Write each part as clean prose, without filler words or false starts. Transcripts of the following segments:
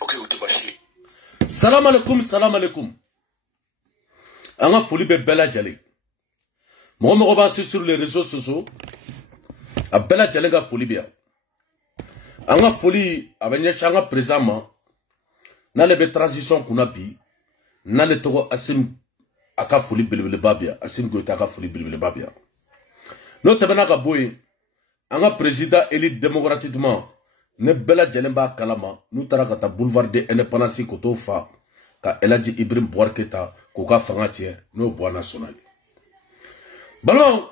Ok, ou te bâcher. Salam alaikum, salam alaikum. Anga folie be bella jale. Moi, je sur les réseaux sociaux. A bella jale ga folie bien. Anga folie, abenye changa présentement. Na lebe transition kuna bi. Na le togo asim aka folie belebele babia. Asim goita aka folie belebele babia. No tebena ka boy. Anga président élu démocratiquement. Ne bella jale ba kalama. Nous tarakata boulevard de indépendance koto fa. Ka Eladji Ibrahim Bouarketa koka fanga tie no bois national. Balon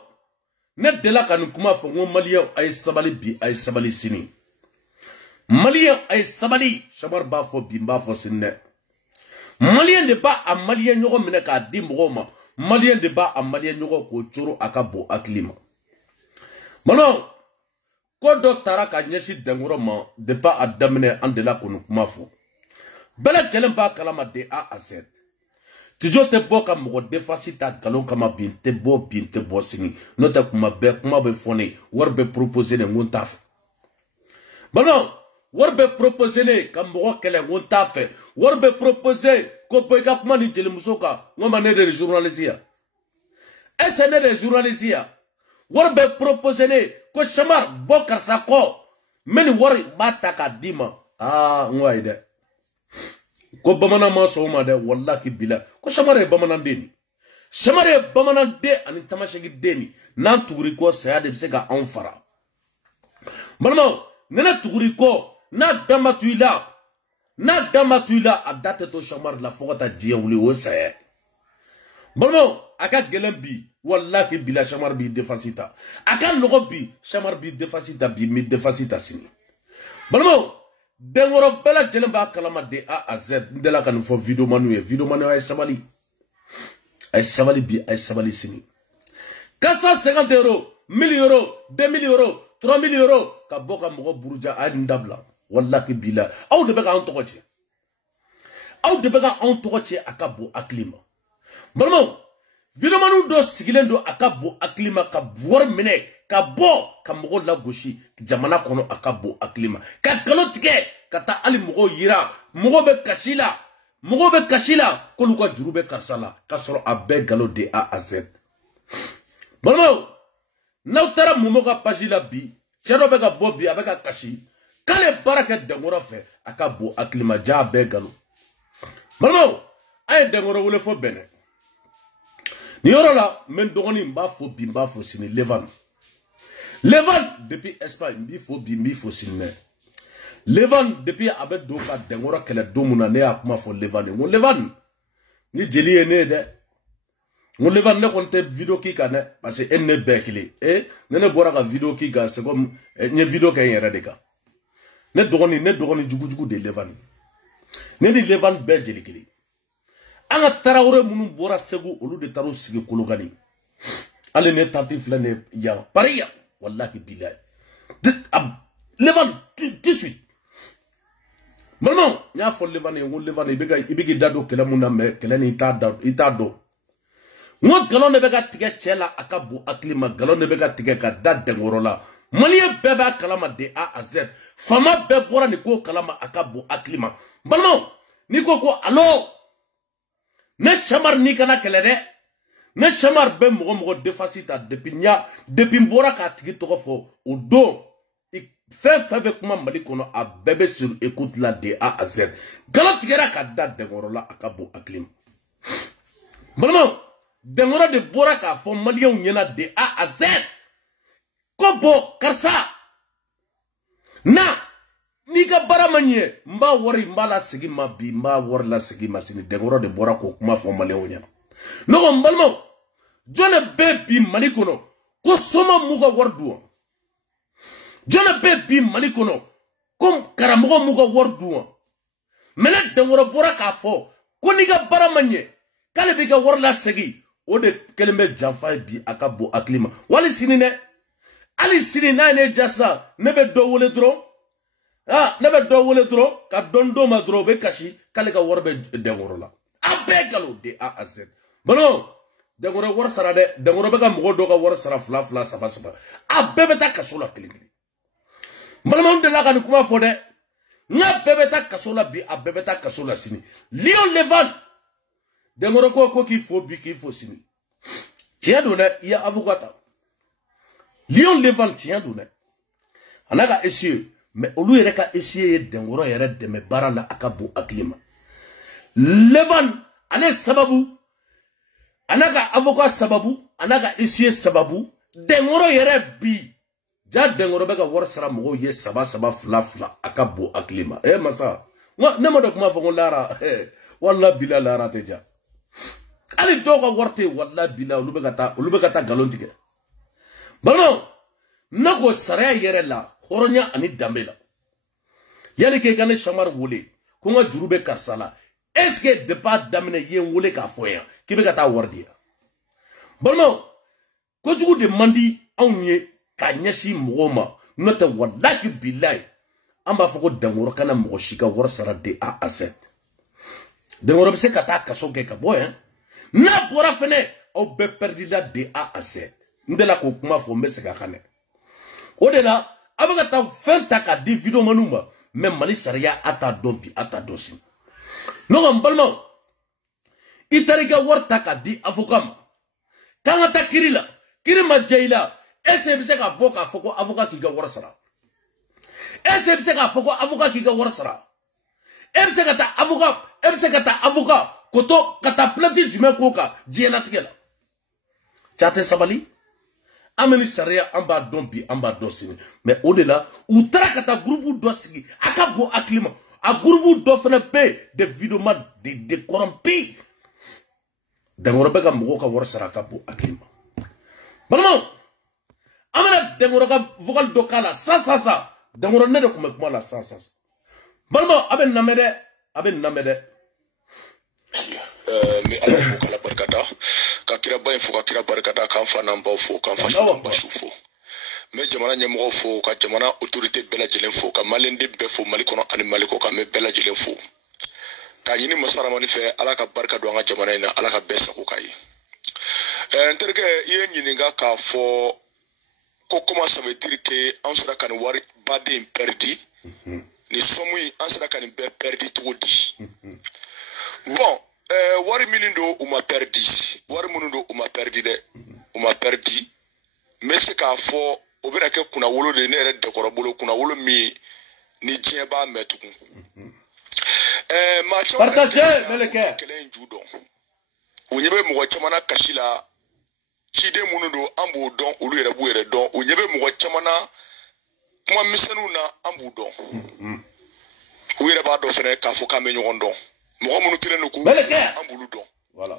ne dela kan kuma fo ngo malien ay sabali bi ay sabali sini. Malien ay sabali chamar ba fo bi ba fo sinne. Malien de ba a malien nyoko mine ka di mroma. Malien de ba a malien nyoko ko choro akabo aklima. Balon ko do taraka nyeshi dengoro ma de ba adamne andela ko kuma fo. Bela jelen ba kalama de A à Z. Tijo te bo ka mo defasi ta galon kama bin te bo sini. No ta kuma be fone war be proposer ne ngontaf. Bano war be proposer ne ka mo kele ngontaf. War be proposer ko boy ka kuma ni jeli musoka ngoma ne de journaliste. Est-ce ne de journaliste? War be proposer ne ko chamar bokar sako meni war bata ka dima. Ah ngoide. Ko bamanan ma so ma de wallahi bila ko shamare bamanan deni shamare bamanan de ani tamashegi deni nan tuguri ko saya de se ga anfara malama nena tuguri ko na damatuila adate to shamar la fogata diya wuli o saya malama aka gelen bi wallahi bila shamar bi defasita aka nogo bi shamar bi defasita bi mi defasita sini malama Dengoro bela jelen ba kalama de A à Z ndela kan fo video manu ay sabali bi ay sabali sini 450 euros 1000 euros 2000 euros 3000 euros ka boka mogo buruja ay ndabla wallahi bila aw de beka on tokoche akabo aklima balmo video manu do sigilen do akabo aklima ka bor mene ka bo ka mogo la goshi jamana kono akabo aklima ka galotike kata ali mogo yira mogo be kashila ko luka juru be karsala ka soro abe galo de A à Z balmo nautara momo ka pagila bi chero be ka bo bi abeka kashi kale baraka dengoro fe akabo aklima ja be galo balmo ay dengoro wole fo bene ni yoro la men dogoni mba fo sini Levan depuis Espagne mbi fo sini Levan depuis abed do ka dengoro kele domuna ne akuma fo Levan ngo Levan ni jeli ene de ngo Levan ne konte video ki ka ne parce que enne bekili ne bora ka video ki ka c'est comme ne video ka yere de ka ne dogoni jugu de Levan ne di Levan be jeli kili anga tarawore munu bora segu olu de taro sigi kologani ale ne tanti flane ya paria wallahi billahi Levan tout de suite maman nya fo Levan ibigi dado kele muna me kele ni itado ngo galon ne bega tige chela akabu aklima galon ne bega tige ka dad dengorola maliye beba kalama de A à Z fama be bora ni ko kalama akabu aklima maman ni ko allo ne chamar ni kana kele de ne chamar be mogo defasita depuis mbora ka tigi toko fo o do fait be kuma mali kono a bebe sur écoute la de A à Z galot tigera ka da dengoro la akabo aklim balmo dengoro de bora ka fo malien nyena de A à Z kobo karsa na ni ka baramanye mba wori mbala sigi ma bi mba wori la sigi ma sini dengoro de bora ko kuma fo malien nyena no mbalmo jone be bi mali kono ko soma muga warduo jone be bi mali kono kom karamogo muga warduo mele dengoro bora ka fo ko ni ka baramanye kale bi ka warla sigi o de kelme janfa bi akabo aklima wali sini ne ali sini na ne jasa ne be do wole dro ne be do wole dro ka dondo ma dro be kashi kale ka warbe dengoro la abe galo de A à Z bono dengoro war sara de dengoro be ka mogo do ka war sara fla saba abe be ta kasola kili malama de la kan kuma fo de Nga bebeta kasola bi a bebeta kasola sini. Lion Levan. Dengoro ko qu'il faut sini. Tiens donné, il y a avocat. Lion Levan tiens donné. Anaga essayé, mais au lieu de essayer dengoro yere de me bara la akabo aklima. Levan ane sababu. Anaga avocat sababu, anaga essayé sababu. Dengoro yere bi. Ja dengoro bega war sara mogo ye saba fla akabo aklima. Masa. Moi ne mo de kuma fongo lara. Wallah bila lara teja. Ali doga warte wallah bila ulu bega ta galon tige. Bano nako saraya yere la horonya ani dambela. Yani ke kane shamar wole kunga jurube karsala. Est-ce que de pas damene ye wole ka foya ki bega ta wardia. Bano ko jugu de mandi awnye ka nyashi mugoma nota wallahi billahi amba foko dangoro kana mogo shika war sara de a asset. Dangoro be se kata kaso ke ka boy na bora fene o be perdida de a asset. Ndela ko kuma fo mbe se ka kane. O de la abaga ta fenta ka di video manuma même mali sharia ata dombi ata dosi. No mbalmo itariga warta ka di avokam. Kanga ta kirila kirima jaila ese bise ka boka foko avocat ki ga warsara. Ese bise ka foko avocat ki ga warsara. Ese ka ta avocat koto kata plati jume koka jiena tigela. Chate sabali ameni sharia amba dombi amba dosini mais au-delà outra kata groupe dosigi akabo aklima a groupe do fana be de vidéo de corrompi dangoro bega mogo ka warsara akabo aklima. Balmo amana dengoro ka vocal dokala sa dengoro ne de kuma la sa balmo aben namede mi ala fo kala barkada ka kira bayin fo ka kira barkada kan fa nan baw fo kan fa shu ba shu fo me jamana nyemo fo ka jamana autorité bela jelen fo ka malende be fo mali kono ani mali ko ka me bela jelen fo ka yini masara mani fe ala ka barka do nga jamana ina ala ka besa ko kai interke ye nyininga ka fo ko comment ça veut dire que on sera kan wari badi perdi ni somu on sera kan be perdi to di bon wari milindo uma perdi wari munundo uma perdi de uma perdi mais c'est ka fo obira ke kuna wolo de ne re de korobolo kuna wolo mi ni jeba metu ma partager meleke kelen judo onyebe mo chamana kashila chide munundo ambu don olu yere bu yere don onyebe mo chamana kuma misenu na ambu don o yere ba do fere ka fo ka me nyon don mo munu kire no ku ambulu don voilà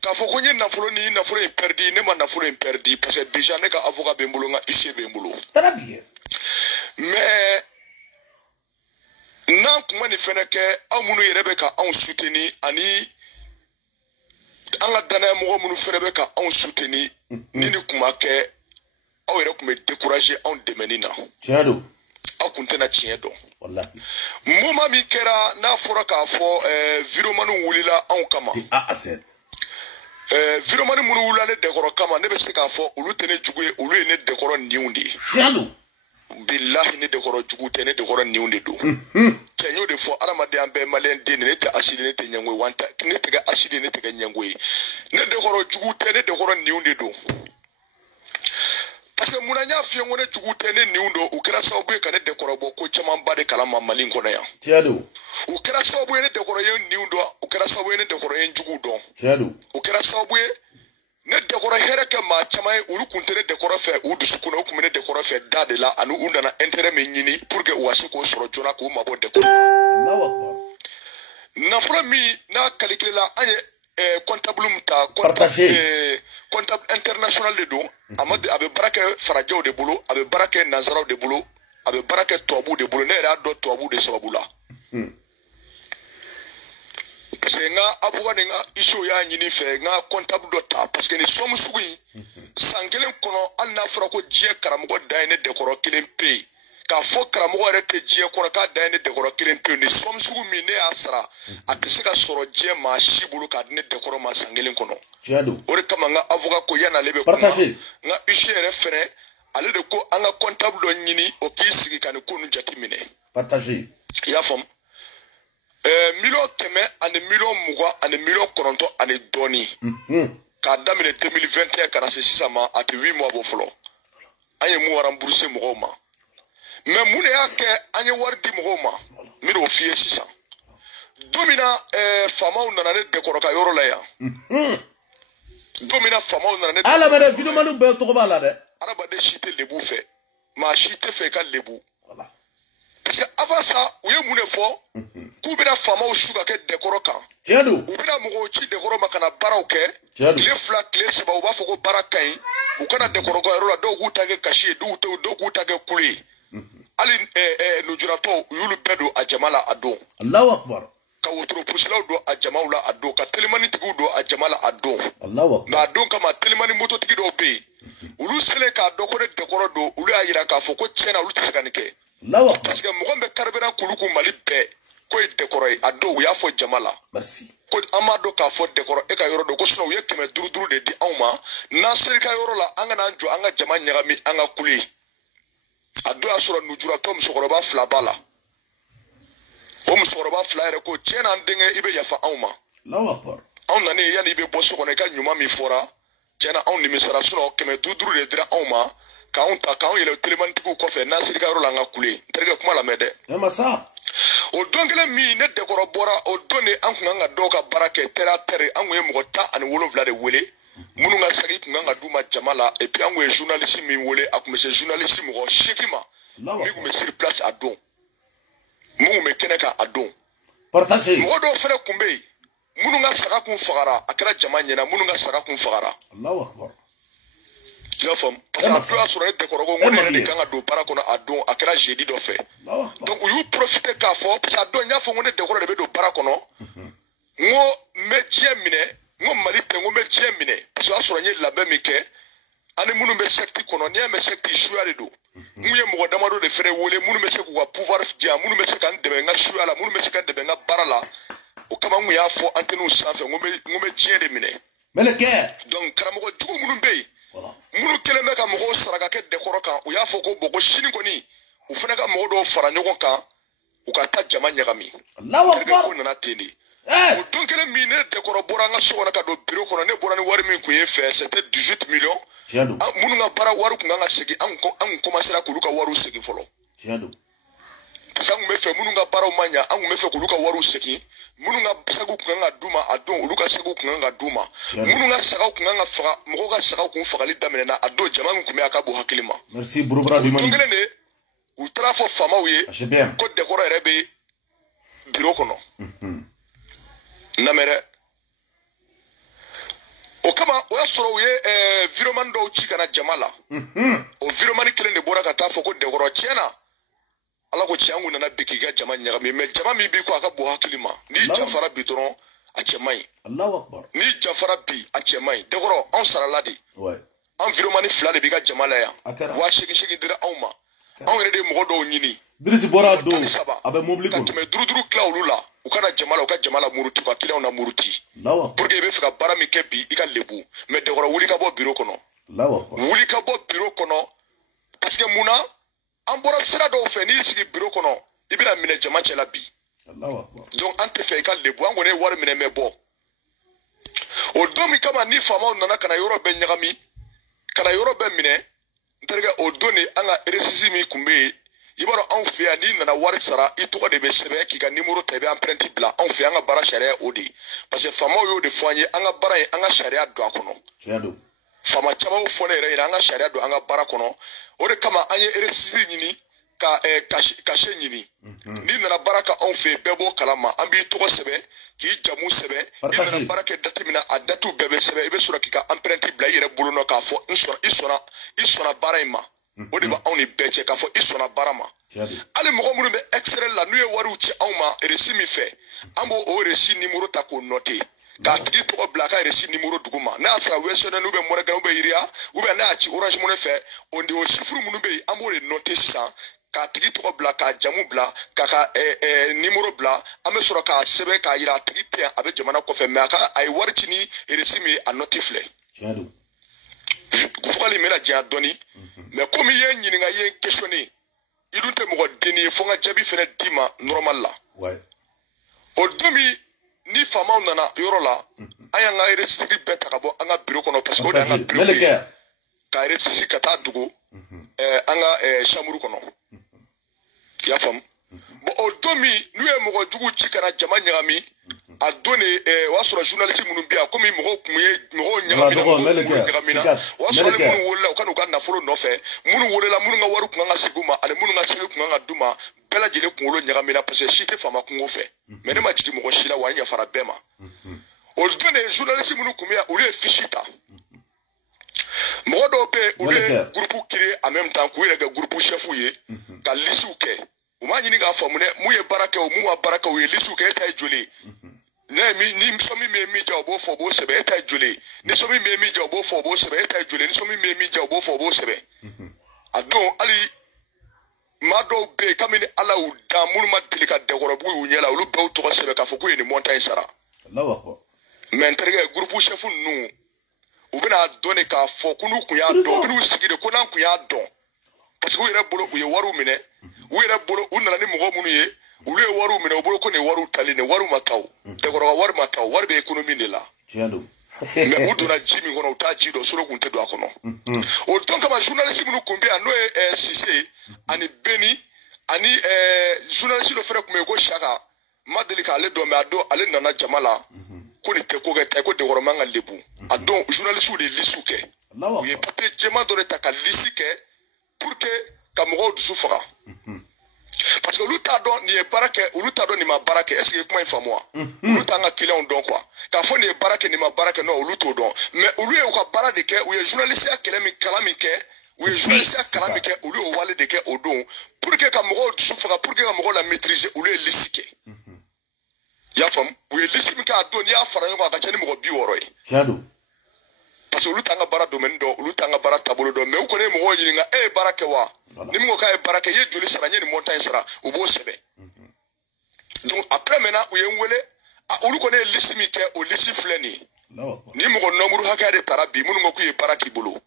ka fo ko nyi na folo perdi ne ma na folo perdi parce que déjà ne ka avocat be mbulu nga ici be mbulu très bien mais nan kuma ni fene ke amunu yere be ka on soutenir ani ala dana mo munu fere be ka on soutenir ni kuma ke aw yere kuma décourager on demenina tiado akuntena chiedo wallahi moma mi kera na fora ka fo viromanu wulila on kama aset viromanu munu wulila ne dekoro kama ne be se ka fo ulu tene jugue ulu ne dekoro niundi tiado billahi ne dekoro jugu tene dekoro niundi do tenyo de fo aramade ambe malen de ne te asidi ne te nyangwe wanta ne te ga asidi ne te ga nyangwe ne dekoro jugu tene dekoro niundi do parce que munanya fiye ngone chugutene niundo ukira sababu ka ne dekoro boko chama mbade kala mamali ngona ya tiado ukira sababu ne dekoro yen niundo ukira sababu ne dekoro yen jugudo tiado ukira sababu ne dekoro hereke ma chama ulu kuntene dekoro fe udu sukuna ukumene dekoro fe dade la anu undana intérêt me nyini pour que wasi ko soro jona ko mabo dekoro Allahu akbar na fura mi na calculer la anye comptable muta comptable international de don amade abe barake farajo de bolo abe barake nazaro de bolo abe barake tobu de bolo ne ra do tobu de sababula parce que nga abuga nga issue ya nyini fe nga comptable do ta parce que ni somu sugui sangelen kono alna fara ko je karamogo dayne de koro kilen pe ka fo karamogo rete je koro ka dayne de koro kilen pe ni somu sugu mi ne asra atese ka soro je ma shibulu ka ne de koro ma sangelen kono tiado ore kama nga avoka ko yana lebe partager nga issue refere ale de ko anga comptable do nyini o ki sigi kan ko nu jati mine partager i y'a faamu million kɛmɛ ani million mugan ani million kɔnɔntɔn ani dɔɔni k'a daminɛ 2021 ka na se sisan ma a tɛ 8 mois bɔ fɔlɔ an ye mun rembourser mɔgɔw ma mais mun de y'a kɛ an ye wari di mɔgɔw ma n bɛn'o f'i ye sisan don min na faamaw nana ne dɛkɔrɔ ka yɔrɔ la yan don min na faamaw nana ne ala mɛ dɛ vidéoman bɛɛ tɔgɔ b'a la dɛ adamaden si tɛ lebu fɛ maa si tɛ fɛ i ka lebu parce que avant ça u ye mun de fɔ k'u bɛna faamaw su ka kɛ dɛkɔrɔ kan tiɲɛ don u bɛna mɔgɔw ci dɛkɔrɔ ma ka na baaraw kɛ tile 2 tile 3 u b'a fɔ ko baara ka ɲi u kana dɛkɔrɔ ka yɔrɔ la dɔw k'u ta kɛ kasi ye dɔw k'u ta kɛ kule ye hali nujuratɔw u y'olu bɛɛ don a jama la a don Allahu akbar ka wotoro pusilaw don a jamaw la a don ka telimani tigiw don a jama la a don Allahu akbar nka a don kama telimani mototigi dɔw bɛ yen olu selen k'a dɔn ko ne dɛkɔrɔ don olu y'a jira k'a fɔ ko tiɲɛna olu tɛ se ka nin kɛ parce que mɔgɔ bɛ carburant kulu kun Mali bɛɛ ko ye dɛkɔrɔ ye a don u y'a fɔ jama la ko an b'a dɔn k'a fɔ dɛkɔrɔ e ka yɔrɔ don ko sinon u ye 500 de di anw ma n'an sera ka yɔrɔ la an kana jɔ an ka jama ɲagami an ka kule a don y'a sɔrɔ nujuratɔ musokɔrɔba 2 b'a la o musokɔrɔba 2 yɛrɛ ko tiɲɛna an denkɛ i bɛ yafa anw ma anw nanen yanni i bɛ bɔ so kɔnɔ i ka ɲuman min fɔra tiɲɛna anw nimisara sinon 500 de dira anw ma k'anw ta k'anw yɛlɛ telimanigiw kɔfɛ n'an sera ka yɔrɔ la an ka kule n terikɛ kuma lamɛn dɛ o don kelen min ne dɛkɔrɔ bɔra o don de an kun kan ka dɔw ka baara kɛ terre à terre an kun ye mɔgɔ 17 de wele minnu ka sagi kun kan ka d'u ma jama la et puis an kun ye journaliste min wele a kun bɛ se journaliste mɔgɔ 8 ma min kun bɛ sur place a don mun kun bɛ kɛnɛ kan a don mɔgɔ dɔw fɛnɛ kun bɛ yen minnu ka saga kun fagara a kɛra jama ɲɛna minnu ka saga kun fagara tu y'a faamu parce que a don y'a sɔrɔ ne dɛkɔrɔ ko ne yɛrɛ de kan ka don baara kɔnɔ a don a kɛra jeudi dɔ fɛ donc u y'u profiter k'a fɔ parce que a don n y'a fɔ ko ne dɛkɔrɔ de bɛ don baara kɔnɔ n ko n bɛ diɲɛ minɛ n ko Mali bɛɛ n ko n bɛ diɲɛ minɛ parce que o y'a sɔrɔ n ye labɛn min kɛ ani minnu bɛ secte kɔnɔ n'i y'a mɛn secte suya de don n kun ye mɔgɔ damadɔ de fɛnɛ wele minnu bɛ se k'u ka pouvoir di yan minnu bɛ se ka n dɛmɛ n ka suya la minnu bɛ se ka n dɛmɛ n ka baara la o kama n kun y'a fɔ antenne sanfɛ n ko n bɛ diɲɛ de minɛ donc karamɔgɔ jugu minnu bɛ yen minnu kelen bɛ ka mɔgɔw saraka kɛ dɛkɔrɔ kan u y'a fɔ ko bɔn ko sini kɔni u fana ka mɔgɔ dɔw fara ɲɔgɔn kan u ka taa jama ɲagami ko nana ten de o don kelen min ne dɛkɔrɔ bɔra an ka so kɔnɔ ka don bureau kɔnɔ ne bɔra ni wari min kun ye fɛ c'était 18 millions minnu ka baara wari kun kan ka segin an kun commencera k'olu ka wariw segin fɔlɔ parce que an kun bɛ fɛ minnu ka baaraw ma ɲa an kun bɛ fɛ k'olu ka wariw segin minnu ka sagu kun kan ka d'u ma a don olu ka sagu kun kan ka d'u ma minnu ka sagaw kun kan ka faga mɔgɔw ka sagaw kun fagali daminɛna a don jama min kun bɛ a ka bon hakili ma o don kelen de u taara fɔ faamaw ye ko dɛkɔrɔ yɛrɛ bɛ bureau kɔnɔ namɛ dɛ o kama o y'a sɔrɔ u ye viremani dɔw ci ka na jama la o viremani kelen de bɔra ka taa fɔ ko dɛkɔrɔ tiɲɛna ala ko tiɲɛ an kun nana bi k'i ka jama ɲagami mais jama min b'i ko a ka bon hakili ma n'i janfara bi dɔrɔn a cɛ man ɲi n'i janfara bi a cɛ man ɲi dɛkɔrɔ anw sarala de an viremani 2 de b'i ka jama la yan 8,8 dira anw ma anw yɛrɛ de ye mɔgɔ dɔw ɲini Dirisi bɔra don a bɛ mobili kɔnɔ ka 500 tila olu la u kana jama la u ka jama la muruti u ka client na muruti pour que i bɛ fɛ ka baara min kɛ bi i ka lebu mais dɛkɔrɔ wuli ka bɔ bureau kɔnɔ wuli ka bɔ bureau kɔnɔ parce que mun na an bɔra sira dɔw fɛ n'i sigi bureau kɔnɔ i bɛna minɛ jama cɛla bi donc an tɛ fɛ i ka lebu an kɔni ye wari minɛ mɛ bɔ o don min kama ni faamaw nana ka na yɔrɔ bɛɛ ɲagami ka na yɔrɔ bɛɛ minɛ n terikɛ o don de an ka RSI min kun bɛ yen i b'a dɔn anw fɛ yan n'i nana wari sara i tɔgɔ de bɛ sɛbɛn k'i ka numéro ta i bɛ empreinte bila anw fɛ yan an ka baara sariya o de ye parce que faamaw y'o de fɔ an ye an ka baara in an ka sariya don a kɔnɔ faama caman y'o fɔ ne yɛrɛ ɲɛna an ka sariya don an ka baara kɔnɔ o de kama an ye RSI ɲini ka cachet ɲini n'i nana baara kɛ anw fɛ yen bɛɛ b'o kalama an b'i tɔgɔ sɛbɛn k'i jamu sɛbɛn i nana baara kɛ date min na a date bɛɛ bɛ sɛbɛn i bɛ sɔrɔ k'i ka empreinte bila i yɛrɛ bolo nɔ k'a fɔ i sɔnna baara in ma o de b'anw ni bɛɛ cɛ k'a fɔ i sɔnna baara ma hali mɔgɔ minnu bɛ extérieur la n'u ye wariw ci anw ma RSI min fɛ an b'o RSI numéro ta k'o noter k'a tigi tɔgɔ bila a ka RSI numéro duguma n'a y'a sɔrɔ Western ou bien Morgan ou bien Iria ou bien n'a y'a ci Orange Money fɛ o chiffre minnu bɛ yen an b'o de noter sisan k'a tigi tɔgɔ bila k'a jamu bila k'a ka numéro bila an bɛ sɔrɔ k'a sɛbɛn k'a jira a tigi tɛ yan a bɛ jamana kɔfɛ mais a ye wari ci ni RSI min ye a noter filɛ gufɔli min bɛna diya dɔɔni mais comme i ye n ɲininka i ye n questionné idun te mɔgɔ denni ye fo n ka jaabi fɛnɛ d'i ma normal la o don min ni faamaw nana yɔrɔ la an y'an ka registre bɛɛ ta ka bɔ an ka bureau kɔnɔ parce que o de y'an ka bureau ye ka registre ka taa dogo an ka chambre kɔnɔ i y'a faamu bon o don min n'u ye mɔgɔ jugu ci ka na jama ɲagami a don de o y'a sɔrɔ journaliste minnu bɛ yan komi mɔgɔw kun ye mɔgɔw ɲagamina o y'a sɔrɔ ale minnu wolola u ka n'u ka nafolo nɔfɛ minnu wolola minnu ka wari kun kan ka sigi u ma ani minnu ka sɛbɛn kun kan ka d'u ma bɛɛ lajɛlen kunkolo ɲagamina parce que si tɛ faama kungo fɛ mais ne ma jigin mɔgɔ si la wa n yafara bɛɛ ma o don de journaliste minnu kun bɛ yan olu ye fiche ta mɔgɔ dɔw bɛ yen olu ye groupe créé en même temps k'u yɛrɛ kɛ groupe chef ye ka listes kɛ u m'a ɲini k'a faamu dɛ mun ye baara kɛ o mun ma baara kɛ o ye listes kɛ e ta ye joli ye ni somi min ye min diya o b'o fɔ o b'o sɛbɛn e ta ye joli ni somi min ye min diya o b'o fɔ o b'o sɛbɛn e ta ye joli ni somi min ye min diya o b'o fɔ o b'o sɛbɛn a don hali maa dɔw bɛ yen kabini ala y'u da minnu ma deli ka dɛkɔrɔbugu y'u ɲɛ la olu bɛɛ y'u tɔgɔ sɛbɛn k'a fɔ k'u ye nin montant in sara mais n terikɛ groupe chef ninnu u bɛna dɔn de k'a fɔ ko n'u kun y'a dɔn u bɛn'u sigi de ko n'an kun y'a dɔn parce que u yɛrɛ bolo u ye wariw minɛ u yɛrɛ bolo u nana ni mɔgɔ minnu ye olu ye wariw minɛ u bolo ko nin ye wariw tali nin wariw ma taa o dɛkɔrɔ ka wari ma taa o wari bɛ économie de la mais u donna ji min kɔnɔ u t'a ji dɔn solo kun tɛ don a kɔnɔ o don kama journaliste minnu kun bɛ yan n'o ye Sise ani Beni ani journaliste dɔ fɛnɛ kun bɛ yen ko Saka ma deli k'ale dɔn mais a don ale nana jama la ko nin tɛ ko kɛ ta ye ko dɛkɔrɔ man ka lebu a don journaliste de ye liste kɛ u ye papier jɛman dɔ de ta ka liste kɛ pour que ka mɔgɔw dusu faga parce que olu t'a dɔn nin ye baara kɛ olu t'a dɔn nin ma baara kɛ est ce que kuma in faamu wa olu t'an ka clients dɔn quoi k'a fɔ nin ye baara kɛ nin ma baara kɛ non olu t'o dɔn mais olu ye u ka baara de kɛ u ye journalistiya kalan min kɛ u ye journalistiya kalan min kɛ olu y'o wale de kɛ o don pour que ka mɔgɔw dusu faga pour que ka mɔgɔw la maîtriser olu ye liste kɛ i y'a faamu u ye liste min kɛ a don n'i y'a fara ɲɔgɔn kan a ka ca ni mɔgɔ 60 ye parce que olu t'an ka baara domaine dɔn olu t'an ka baara taabolo dɔn mais u kɔni ye mɔgɔw ɲininka e ye baara kɛ wa ni min ko k'a ye baara kɛ i ye joli sara n ye nin montant in sara u b'o sɛbɛn donc après maintenant u ye n wele olu kɔni ye liste min kɛ o liste filɛ nin ye ni mɔgɔ nombre hakɛya de tara bi minnu ko k'u ye baara k'i bolo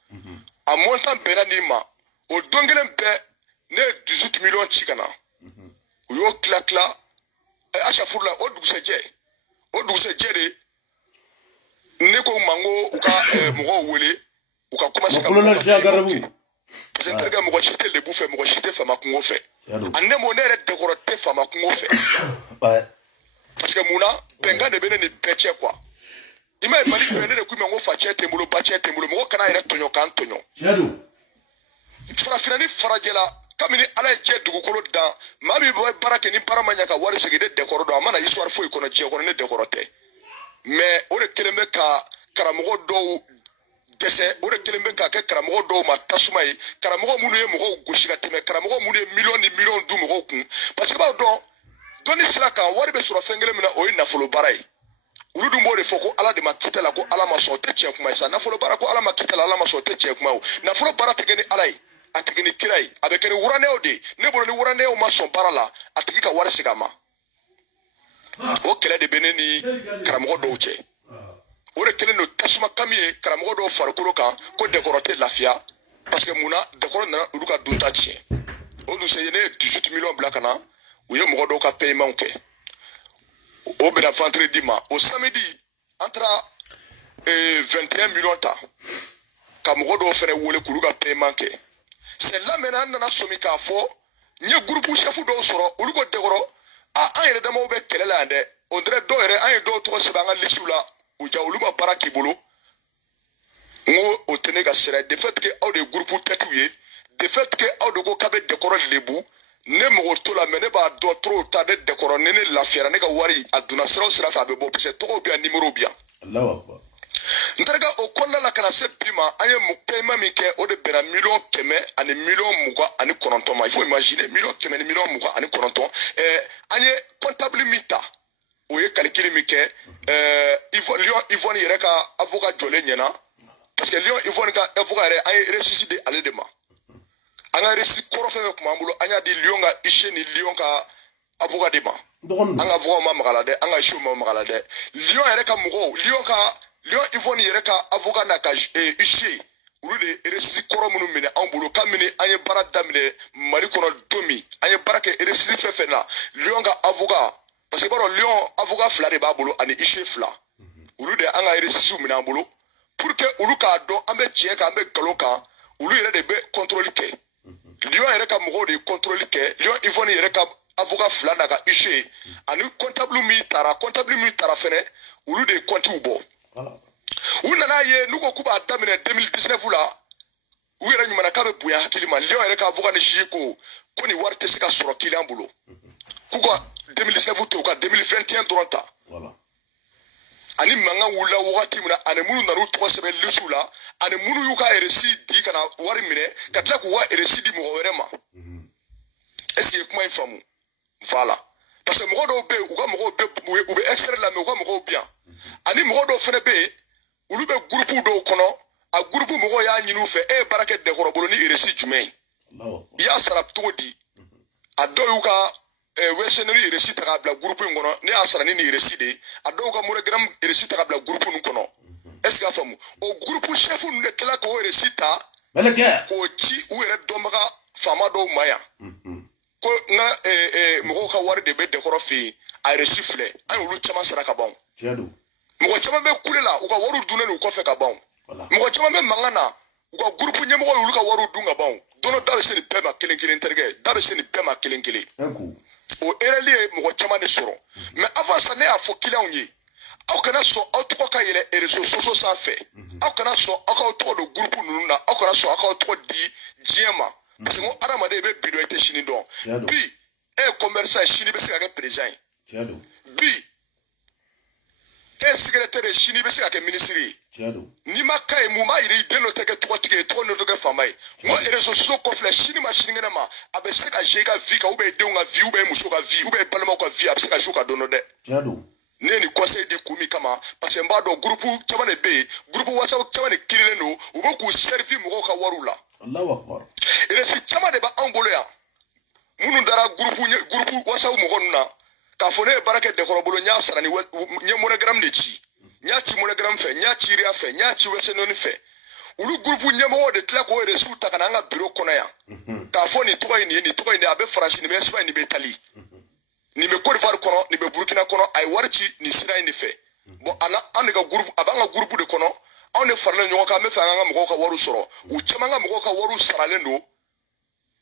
a montant bɛnna nin ma o don kelen bɛɛ ne ye 18 millions ci ka na u y'o tila Achafur la o dugusɛjɛ de ne ko ma n ko u ka mɔgɔw wele u ka commencer ka parce que n terikɛ mɔgɔ si tɛ lebu fɛ mɔgɔ si tɛ faama kungo fɛ a ne mo ne yɛrɛ dɛkɔrɔ tɛ faama kungo fɛ parce que mun na bɛnkan de bɛ ne ni bɛɛ cɛ quoi i m'a ye Mali fɛ ne de ko i ma n ko fa cɛ tɛ n bolo ba cɛ tɛ n bolo mɔgɔ kana yɛrɛ tɔɲɔ k'an tɔɲɔ farafinna ni farajɛ la kabini ala ye jɛ dugukolo dan maa min bɛ baara kɛ ni baara ma ɲɛ ka wari segin ne dɛkɔrɔ dɔn a mana histoire foyi kɔnɔ diɲɛ kɔnɔ ne dɛkɔrɔ tɛ mais o de kelen bɛ ka karamɔgɔ dɔw dɛsɛ o de kelen bɛ ka kɛ karamɔgɔ dɔw ma tasuma ye karamɔgɔ minnu ye mɔgɔw gosi ka tɛmɛ karamɔgɔ minnu ye miliyɔn ni miliyɔn du mɔgɔw kun parce que b'aw dɔn dɔnni sira kan wari bɛ sɔrɔ fɛn kelen min na o ye nafolo baara ye olu dun b'o de fɔ ko ala de ma kita la ko ala ma sɔn o tɛ tiɲɛ kuma ye sa nafolo baara ko ala ma kita la ala ma sɔn o tɛ tiɲɛ kuma ye o nafolo baara tɛ kɛ ni ala ye a tɛ kɛ ni kira ye a bɛ kɛ ni wuranɛw de ye ne bolo ni wuranɛw ma sɔn baara la a tigi ka wari segin a ma o kɛlɛ de bɛ ne ni karamɔgɔ dɔw cɛ o de kelen don tasuma kami ye karamɔgɔ dɔw farikolo kan ko dɛkɔrɔ tɛ lafiya parce que mun na dɛkɔrɔ nana olu ka dunta tiɲɛ o dun se ne ye 18 millions bila ka na u ye mɔgɔ dɔw ka paiement kɛ o bɛna vendredi ma o samedi an taara 21 millions ta ka mɔgɔ dɔw fɛnɛ wele k'olu ka paiement kɛ c'est là maintenant an nana sɔmi k'a fɔ n ye groupe chef dɔw sɔrɔ olu ko dɛkɔrɔ an yɛrɛ damaw bɛ kɛlɛ la yan dɛ on dirait dɔw yɛrɛ an ye dɔw tɔgɔ sɛbɛn an ka liste la u ja olu ma baara k'i bolo n ko o tɛ ne ka sira de fait que aw de ye groupe tête ye de fait que aw de ko k'a bɛ dɛkɔrɔ lebu ne mɔgɔ to la mais ne b'a dɔn trop ta de dɛkɔrɔ ni ne lafiyara ne ka wari a donna sira o sira fɛ a bɛ bɔ parce que tɔgɔw bɛ yan numéro bɛ yan n terikɛ o kɔnɔna la ka na se bi ma an ye paiement min kɛ o de bɛnna 100 ani 29 ma il faut imaginer 100 ni 29 an ye comptable min ta o ye calcul min kɛ Lion Yvonne yɛrɛ ka avocat jɔlen ɲɛna parce que Lion Yvonne ka avocat yɛrɛ an ye reçu de ale de ma an ka reçu kɔrɔ fɛn fɛn kun b'an bolo an y'a di Lion ka Iche ni Lion ka avocat de ma an ka avocat ma maga la dɛ an ka Iche ma maga la dɛ Lion yɛrɛ ka mɔgɔw Lion Yvonne yɛrɛ ka avocat n'a ka Iche olu de RSI kɔrɔ minnu minɛ an bolo kabini an ye baara daminɛ Mali kɔnɔ don min an ye baara kɛ RSI fɛn fɛn na Lion ka avocat parce que baro Lion avocat fila de b'a bolo ani huissier fila olu de an ka RSI minɛ an bolo pour que olu k'a dɔn an bɛ tiɲɛ kan an bɛ galon kan olu yɛrɛ de bɛ contrôle kɛ Lion yɛrɛ ka mɔgɔw de contrôle kɛ Lion Yvonne yɛrɛ ka avocat fila n'a ka huissier ani comptable min taara fɛnɛ olu de comptes bɔ u nana ye n'u ko k'u b'a daminɛ 2019 la u yɛrɛ ɲumana k'a bɛ bonya hakili ma Lion yɛrɛ ka avocat ni juge ko ni wari tɛ se ka sɔrɔ client bolo k'u ka 2019 to u ka 2021 dɔrɔn ta ani mankan wulila wagati min na ani minnu nana u tɔgɔ sɛbɛn lisiw la ani minnu y'u ka RSI di ka na wari minɛ ka tila k'u ka RSI di mɔgɔ wɛrɛ ma est-ce que kuma in faamu voilà parce que mɔgɔ dɔw bɛ yen u ka mɔgɔw u bɛ extrait la mais u ka mɔgɔw bi yan ani mɔgɔ dɔw fana bɛ yen olu bɛ groupe dɔw kɔnɔ a groupe mɔgɔw y'a ɲini u fɛ e ye baara kɛ Dɛkɔrɔbolo ni RSI jumɛn ye i y'a sara cogo di a dɔw y'u ka wɛsɛnɛri RSI ta k'a bila groupe in kɔnɔ ne y'a sara ni nin RSI de ye a dɔw ka monogramme RSI ta k'a bila groupe ninnu kɔnɔ est-ce que a faamu o groupe chef ninnu de tila k'o RSI ta k'o ci u yɛrɛ dɔnbaga faama dɔw ma yan ko n ka mɔgɔw ka wari de bɛ Dɛkɔrɔ fɛ yen a RSI filɛ an y'olu caman sara ka ban mɔgɔ caman bɛ kule la u ka wariw dunnen u kɔfɛ ka ban mɔgɔ caman bɛ mankan na u ka groupe ɲɛmɔgɔ y'olu ka wariw dun ka ban don da bɛ se nin bɛɛ ma kelen kelen terikɛ da bɛ se nin bɛɛ ma kelen kelen o erreur ye mɔgɔ caman de sɔrɔ mais avant ça ne y'a fɔ clients ye aw kana sɔn aw tɔgɔ ka yɛlɛ réseaux sociaux sanfɛ aw kana sɔn aw k'aw tɔgɔ don groupe ninnu na aw kana sɔn aw k'aw tɔgɔ di diɲɛ ma parce que ko adamaden bɛ bi dɔn i tɛ sini dɔn bi e ye commerçant ye sini bɛ se ka kɛ président ye bi e ye secrétaire ye sini bɛ se ka kɛ ministre ye n'i ma ka ye mun b'a yira i den dɔ tɛ kɛ tɔgɔtigi ye tɔgɔ dɔ tɛ kɛ faama ye n ko réseaux sociaux kɔfɛ sini ma sinikɛnɛ ma a bɛ se ka jouer i ka vie kan i denw ka vie i muso ka vie i balimaw ka vie a bɛ se ka jouer ka dɔn dɛ ne ye nin conseil di kun min kama parce que n b'a dɔn groupe caman de bɛ yen groupe WhatsApp caman de kirilen don u bɛ k'u servi mɔgɔw ka wariw la RSI caman de b'anw bolo yan minnu dara groupe WhatsApp mɔgɔ ninnu na k'a fɔ ne ye baara kɛ Dɛkɔrɔbolo n y'a sara ni n ye monogramme de ci n y'a ci monogramme fɛ n y'a ci ria fɛ n y'a ci wɛsɛnoni fɛ olu groupe ɲɛmɔgɔw de tila k'o RSI ta ka na an ka bureau kɔnɔ yan k'a fɔ nin tɔgɔ ye nin ye nin tɔgɔ ye nin ye a bɛ Faransi nin bɛ Espagne nin bɛ Italie nin bɛ Côte d'Ivoire kɔnɔ nin bɛ Burkina kɔnɔ a ye wari ci nin sira in de fɛ bon an de ka groupe a b'an ka groupe de kɔnɔ anw de faralen ɲɔgɔn kan an bɛ fɛ an ka mɔgɔw ka wariw sɔrɔ u caman ka mɔgɔw ka wariw saralen don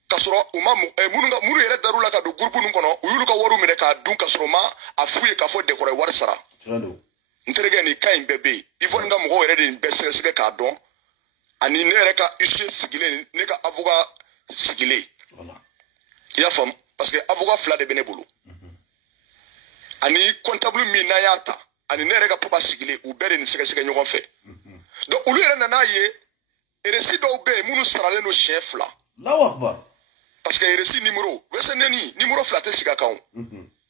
k'a sɔrɔ u ma minnu yɛrɛ dar'u la ka don groupe ninnu kɔnɔ u y'olu ka wariw minɛ k'a dun k'a sɔrɔ u ma a f'u ye k'a fɔ Dɛkɔrɔ ye wari sara n terikɛ nin cas in bɛɛ bɛ yen Yvonne ka mɔgɔw yɛrɛ de nin bɛɛ sɛgɛsɛgɛ k'a dɔn ani ne yɛrɛ ka huissier sigilen ne ka avocat sigilen i y'a faamu parce que avocat fila de bɛ ne bolo ani comptable min n'an y'a ta ani ne yɛrɛ ka papa sigilen u bɛɛ de nin sɛgɛsɛgɛ ɲɔgɔn fɛ donc olu yɛrɛ nan'a ye RSI dɔw bɛ yen minnu saralen don siɲɛ fila parce que RSI numéro wɛsɛnɛni numéro fila tɛ sigi a kan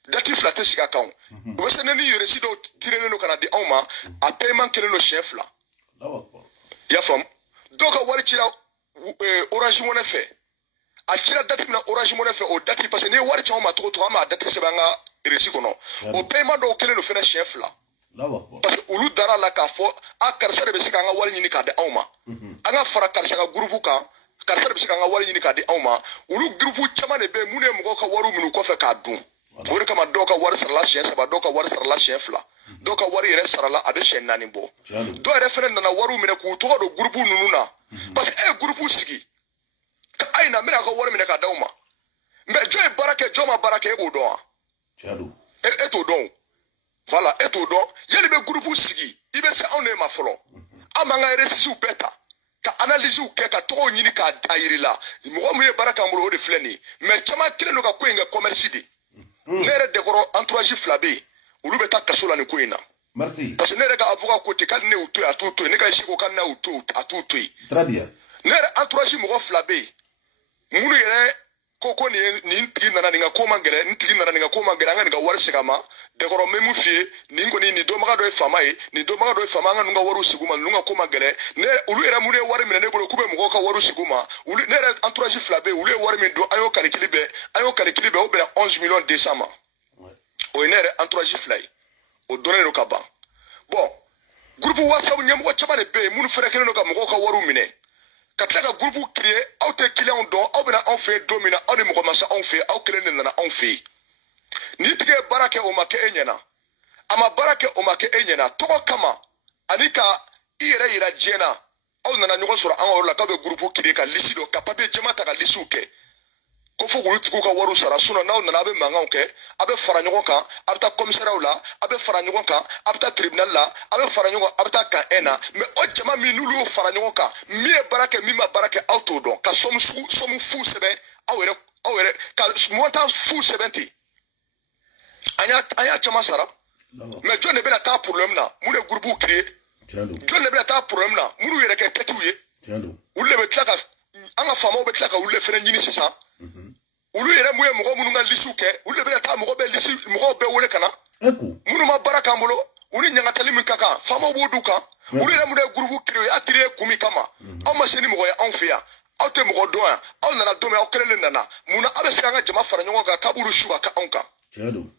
date fila tɛ sigi a kan wɛsɛnɛni RSI dɔw tirelen don ka na di anw ma a paiement kelen don siɲɛ fila i y'a faamu dɔw ka wari cira Orange Money fɛ a cira date min na Orange Money fɛ o date parce que n'i ye wari ci anw ma cogo o cogo an b'a date sɛbɛn an ka RSI kɔnɔ o paiement dɔw kelen don fɛnɛ siɲɛ fila parce que olu dara la k'a fɔ a karisa de bɛ se k'an ka wari ɲini k'a di anw ma an ka fara karisa ka groupe kan karisa de bɛ se k'an ka wari ɲini k'a di anw ma olu groupe caman de bɛ yen minnu ye mɔgɔw ka wariw minɛ u kɔfɛ k'a dun o de kama dɔw ka wari sarala siɲɛ saba dɔw ka wari sarala siɲɛ fila dɔw ka wari yɛrɛ sarala a bɛ siɲɛ naani bɔ dɔw yɛrɛ fɛnɛ nana wariw minɛ k'u tɔgɔ don groupe ninnu na parce que e ye groupe sigi a ye na n bɛna a ka wari minɛ k'a d'aw ma mais jɔn ye baara kɛ jɔn ma baara kɛ e b'o dɔn wa e t'o dɔn voilà e t'o dɔn yali bɛ groupe sigi i bɛ se anw de ma fɔlɔ an b'an ka RSI bɛɛ ta ka analyse kɛ ka tɔgɔw ɲini k'a yiri la mɔgɔ min ye baara k'an bolo o de filɛ nin ye mais caman kelen don ka ko in kɛ commerce de ne yɛrɛ Dɛkɔrɔ entourage fila bɛ yen olu bɛ taa kaso la nin ko in na parce que ne yɛrɛ ka avocat ko ten k'ale ne y'u to yen a t'u to yen ne ka juge ko k'ale n'a y'u to a t'u to yen ne yɛrɛ entourage mɔgɔ fila bɛ yen minnu yɛrɛ ko nin tigi nana nin ka ko man gɛlɛn nin tigi nana nin ka ko man gɛlɛn an ka nin ka wari segin a ma Dɛkɔrɔ n bɛ mun f'i ye nin kɔni nin dɔnbaga dɔ ye faama ye nin dɔnbaga dɔ ye faama an ka ninnu ka wariw sigi u ma ninnu ka ko man gɛlɛn olu yɛrɛ minnu ye wari minɛ ne bolo k'u bɛ mɔgɔw ka wariw sigi u ma ne yɛrɛ entourage fila bɛ yen olu ye wari min don an y'o calcul bɛɛ o bɛnna 11 millions 200 ma o ye ne yɛrɛ entourage fila ye o dɔnnen don ka ban bon groupe WhatsApp ɲɛmɔgɔ caman de bɛ yen minnu fɛnɛ kɛlen don ka mɔgɔw ka wariw minɛ ka tila ka groupe créer aw tɛ client dɔn aw bɛna anw fɛ don min na aw ni mɔgɔ ma se anw fɛ aw kelen de nana anw fɛ ni tigi ye baara kɛ o ma kɛ e ɲɛna a ma baara kɛ o ma kɛ e ɲɛna tɔgɔ kama ani ka i yɛrɛ yira diɲɛ na aw nana ɲɔgɔn sɔrɔ an ka yɔrɔ la k'aw bɛ groupe créer ka liste dɔ ka papier jɛman ta ka listew kɛ ko fo k'olu tigiw ka wariw sara n'aw nana a bɛ mankanw kɛ a bɛ fara ɲɔgɔn kan a bɛ taa commissariat la a bɛ fara ɲɔgɔn kan a bɛ taa tribunal la a bɛ fara ɲɔgɔn a bɛ taa kan 1 na mais o jama min n'olu y'o fara ɲɔgɔn kan min ye baara kɛ min ma baara kɛ aw t'o dɔn ka somme fu sɛbɛn aw yɛrɛ ka montant fu sɛbɛn ten an y'a caman sara mais jɔn de bɛna taa problème na mun de groupe créer jɔn de bɛna taa problème na minnu yɛrɛ kɛ tɛtiw ye olu de bɛ tila ka an ka faamaw bɛ tila ka olu de fɛnɛ ɲini sisan olu yɛrɛ mun ye mɔgɔ minnu ka listew kɛ olu de bɛna taa mɔgɔw bɛɛ wele ka na minnu ma baara k'an bolo u ni ɲangatali min ka kan faamaw b'o d'u kan olu yɛrɛ mun de ye groupe créer y'a créer kun min kama aw ma se ni mɔgɔ ye anw fɛ yan aw tɛ mɔgɔ dɔn yan aw nana don min aw kelen de nana mun na aw bɛ se k'an ka jama fara ɲɔgɔn kan k'a b'olu su ka kɛ anw kan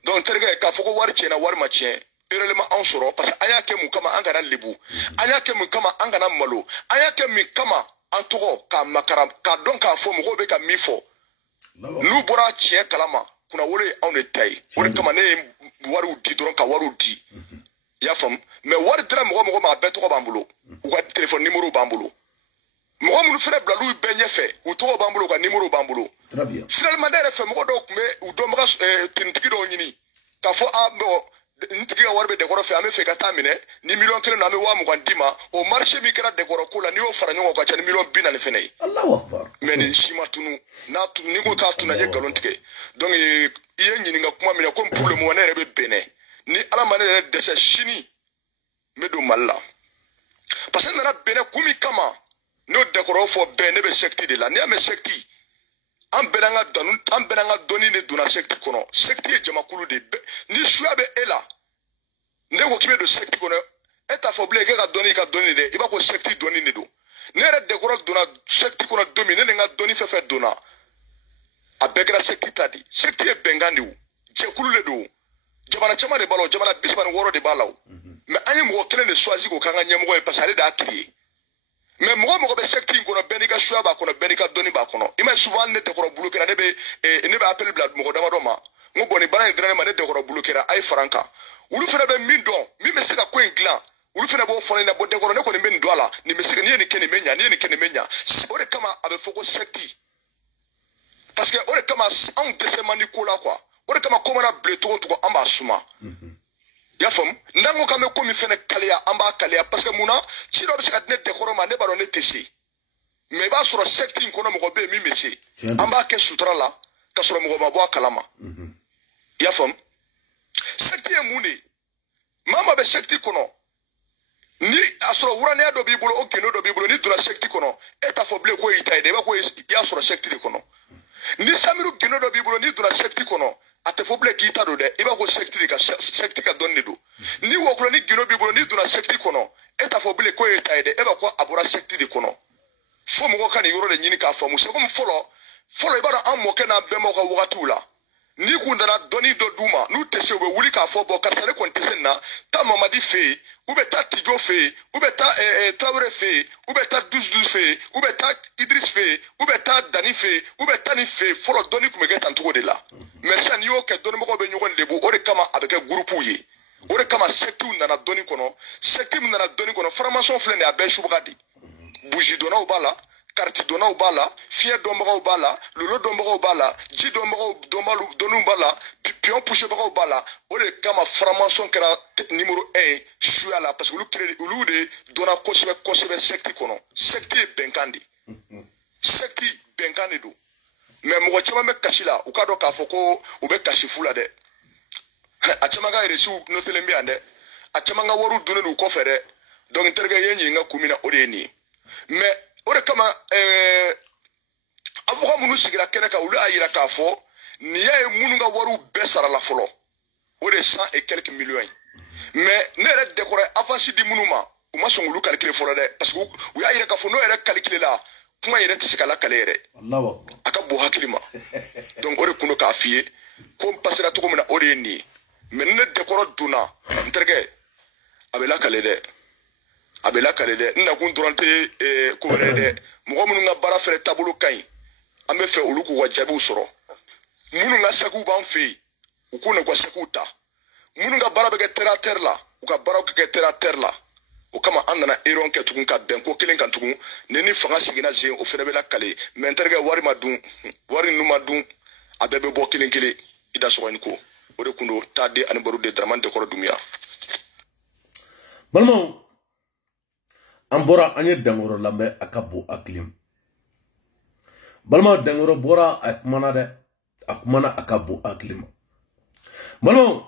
donc terikɛ k'a fɔ ko wari tiɲɛna wari ma tiɲɛ erreur ma anw sɔrɔ parce que an y'a kɛ mun kama an kana lebu an y'a kɛ mun kama an kana malo an y'a kɛ min kama an tɔgɔ k'a makara k'a dɔn k'a fɔ mɔgɔw bɛ ka min fɔ n'u bɔra tiɲɛ kalama kunnawolo ye anw de ta ye o de kama ne ye wariw di dɔrɔn ka wariw di i y'a faamu mais wari dira mɔgɔ ma a bɛɛ tɔgɔ b'an bolo u ka téléphone numéro b'an bolo mɔgɔ minnu fɛnɛ bila l'u bɛɛ ɲɛfɛ u tɔgɔ b'an bolo u ka numéro b'an bolo finalement ne yɛrɛ fɛ mɔgɔ dɔw tun bɛ u dɔnbaga tenitigi dɔw ɲini k'a fɔ n tigi ka wari bɛ dɛkɔrɔ fɛ an bɛ fɛ ka taa minɛ ni 1,000,000 don an bɛ 20,000 d'i ma o marché min kɛra dɛkɔrɔ ko la n'i y'o fara ɲɔgɔn kan ka ca ni 40,000 fɛnɛ ye mais nin si ma tunu ni ko k'a tuna ye nkalon tigɛ donc i ye ɲininka kuma min na comme pour le moment ne yɛrɛ bɛ Benin ni ala ma ne yɛrɛ dɛsɛ sini n bɛ don Mali la parce que n nana Benin kun min kama n'o dɛkɔrɔ fɔ bɛɛ ne bɛ secte de la n'i y'a mɛn secte an bɛɛ n'an ka dɔnni de donna secte kɔnɔ secte ye jamakulu de ni suya bɛ e la ne ko k'i bɛ don secte kɔnɔ e t'a fɔ bilen k'e ka dɔnni dɛ i b'a fɔ secte dɔnni de don ne yɛrɛ dɛkɔrɔ donna secte kɔnɔ don min ne ni n ka dɔnni fɛn fɛn donna a bɛɛ kɛra secte ta de secte ye bɛnkan de o jɛkulu de don jamana caman de b'a la jamana 36 de b'a la o mais an ye mɔgɔ kelen de choisi k'o k'an ka ɲɛmɔgɔ ye parce que ale de y'a créé mais mɔgɔ bɛ secte in kɔnɔ bɛɛ n'i ka suya b'a kɔnɔ bɛɛ n'i ka dɔnni b'a kɔnɔ i ma souvent ne dɛkɔrɔ bulu kɛra ne bɛ appel bila mɔgɔ damadɔ ma n ko bon nin baara in dira ne ma ne dɛkɔrɔ bulu kɛra a ye fara n kan olu fana bɛ min dɔn min bɛ se ka ko in dilan olu fana b'o fɔ ne ɲɛna bon dɛkɔrɔ ne kɔni bɛ nin don a la nin bɛ se ka n'i ye nin kɛ nin bɛ ɲa n'i ye nin kɛ nin bɛ ɲa o de kama a bɛ fɔ ko secte parce que o de kama anw dɛsɛ man di ko la quoi o de kama ko mana bilen cogo o cogo an b'a suma i y'a faamu n'an ko k'an bɛ ko min fana kaleya an b'a kaleya parce que mun na ci dɔ bɛ se ka di ne dɛkɔrɔ ma ne b'a dɔn ne tɛ se mais i b'a sɔrɔ secte in kɔnɔ mɔgɔ bɛ yen min bɛ se an b'a kɛ sutura la ka sɔrɔ mɔgɔ ma bɔ a kalama i y'a faamu secte ye mun de ye maa maa bɛ secte kɔnɔ ni a sɔrɔ wuranɛya dɔ b'i bolo o gendo dɔ b'i bolo n'i donna secte kɔnɔ e t'a fɔ bilen ko y'i ta ye dɛ i b'a fɔ i y'a sɔrɔ secte de kɔnɔ ni samiru gendo dɔ b'i bolo n'i donna secte kɔnɔ a tɛ fɔ bilen k'i ta don dɛ i b'a fɔ secte ka dɔnni de don ni wɔkulɔ ni gendo b'i bolo n'i donna secte kɔnɔ e t'a fɔ bilen ko y'i ta ye dɛ e b'a fɔ a bɔra secte de kɔnɔ fo mɔgɔ ka nin yɔrɔ de ɲini k'a faamu c'est comme fɔlɔ i b'a dɔn an mɔkɛ n'an bɛnbaw ka wagatiw la n'i kun nana dɔnni dɔ d'u ma n'u tɛ se u bɛ wuli k'a fɔ bɔn karisa ne kɔni tɛ se nin na taa mamadi fɛ yen u bɛ taa tijo fɛ yen u bɛ taa tarawele fɛ yen u bɛ taa dusu fɛ yen u bɛ taa idris fɛ yen u bɛ taa dani fɛ yen u bɛ taa nin fɛ yen fɔlɔ dɔnni tun bɛ kɛ tan cogo de la mais sisan n'i y'o kɛ dɔnnibagaw bɛ ɲɔgɔn lebu o de kama a bɛ kɛ gurupuw ye o de kama sectew nana dɔnni kɔnɔ secte min nana dɔnni kɔnɔ formation filɛ nin ye a bɛɛ subaga de buji dɔnnaw b'a la kariti dɔnnaw b'a la fiɲɛ dɔnbagaw b'a la lolo dɔnbagaw b'a la ji dɔnniw b'a la pion pusebagaw b'a la o de kama formation kɛra numéro 1 ye suya la parce que olu de donna kosɛbɛ kosɛbɛ secte kɔnɔ secte ye bɛnkan de secte bɛnkan de don mais mɔgɔ caman bɛ kasi la u k'a dɔn k'a fɔ ko u bɛ kasi fu la dɛ a caman ka reçu notelen bɛ yan dɛ a caman ka wariw donnen u kɔfɛ dɛ donc n terikɛ i ye ɲininka kun min na o de ye nin ye mais o de kama avocat minnu sigira kɛnɛ kan olu y'a yira k'a fɔ nin y'a ye minnu ka wariw bɛɛ sarala fɔlɔ o de ye 100 et quelques millions ye mais ne yɛrɛ dɛkɔrɔ avance di minnu ma u ma sɔn k'olu calculer fɔlɔ dɛ parce que u y'a yira k'a fɔ n'o yɛrɛ calculer la kuma yɛrɛ tɛ se ka lakale yɛrɛ a ka bon hakili ma donc o de kun do k'a f'i ye ko n passera cogo min na o de ye nin ye mais ni ne dɛkɔrɔ donna n terikɛ a bɛ lakale dɛ abela kale de na kun durante ko re de mo mun nga bara fere tabulu kan ambe fe oluku wa jabu soro mun nga saku ban fe uku ne kwa sakuta mun nga bara be terra terla uka bara ke terra terla o kama andana eron ke tukun ka ben ko kelen kan tukun ne ni fanga sigina je o fere bela kale menterge wari madun wari numa dun abebe bo kelen kele ida so ko o de kundo tade an baru de draman de koro dumia balmo ambora anye dangoro lambe akabo aklim balmo dangoro bora akmana de akmana akabo aklim balmo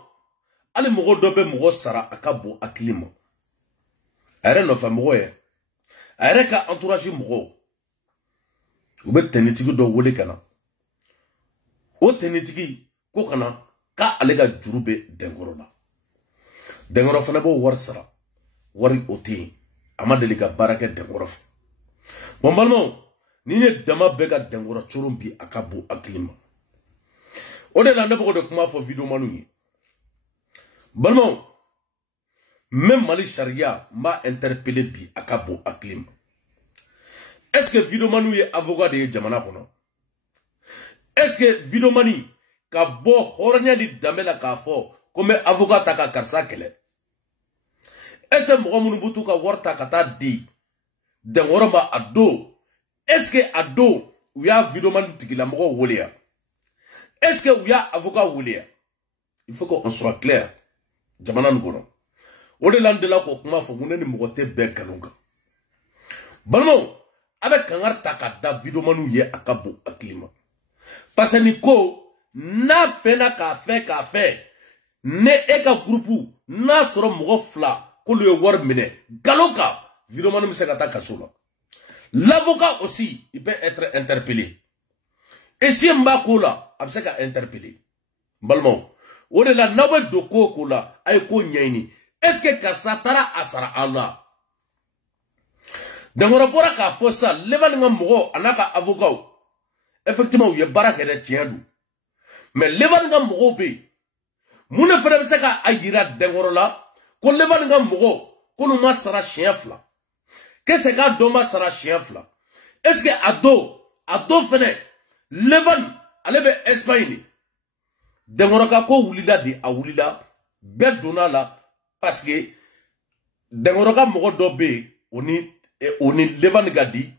ali mogo dobe mogo sara akabo aklim are no fa mogo ye are ka entourage mogo ube tenitigi do wole kana o tenitigi ko kana ka alega jurube dengoro la dengoro fana bo war sara wari oti amadeli ka barake dengoro fa bombalmo ni ne dama be ka dengoro churumbi akabo aklim o de la ndebo de kuma fo video manu yi balmo même Mali Sharia m'a interpellé bi akabo aklim. Est-ce que Vidomanu est avocat de Jamana kono? Est-ce que Vidomani ka bo hornya di damela ka fo comme avocat taka karsa kele? Est-ce que Mohamed Butu ka warta kata di dengoroma ado? Est-ce que ado ou ya Vidomani tigila moko wolia? Est-ce que ou ya avocat wolia? Il faut qu'on soit clair. Jamana kono. O de la ko kuma fo ngene mogote be kanunga balmo abe kangar takada video manu ye akabo aklima parce ni ko na fena ka fe ne e ka groupe na soro mogo fla ko le war mine galoka video manu se kata kasola l'avocat aussi il peut être interpellé et si mba ko la abse ka interpellé balmo o de la nabe doko ko la ay ko nyaini. Est-ce que Kassatara asara Allah? Dangora bora ka fossa levaninga mogo anaka avocat. Effectivement, il y a baraka de tiendou. Mais levaninga mogo be. Moune frère seka ayira dangora la ko levaninga mogo ko no masara chien fla. Qu'est-ce que doma sara chien fla? Est-ce que ado fene levan alebe Espagne. Dangora ka ko wulila di awulila bedona la parce que dengoroka mogo dobe oni levan gadi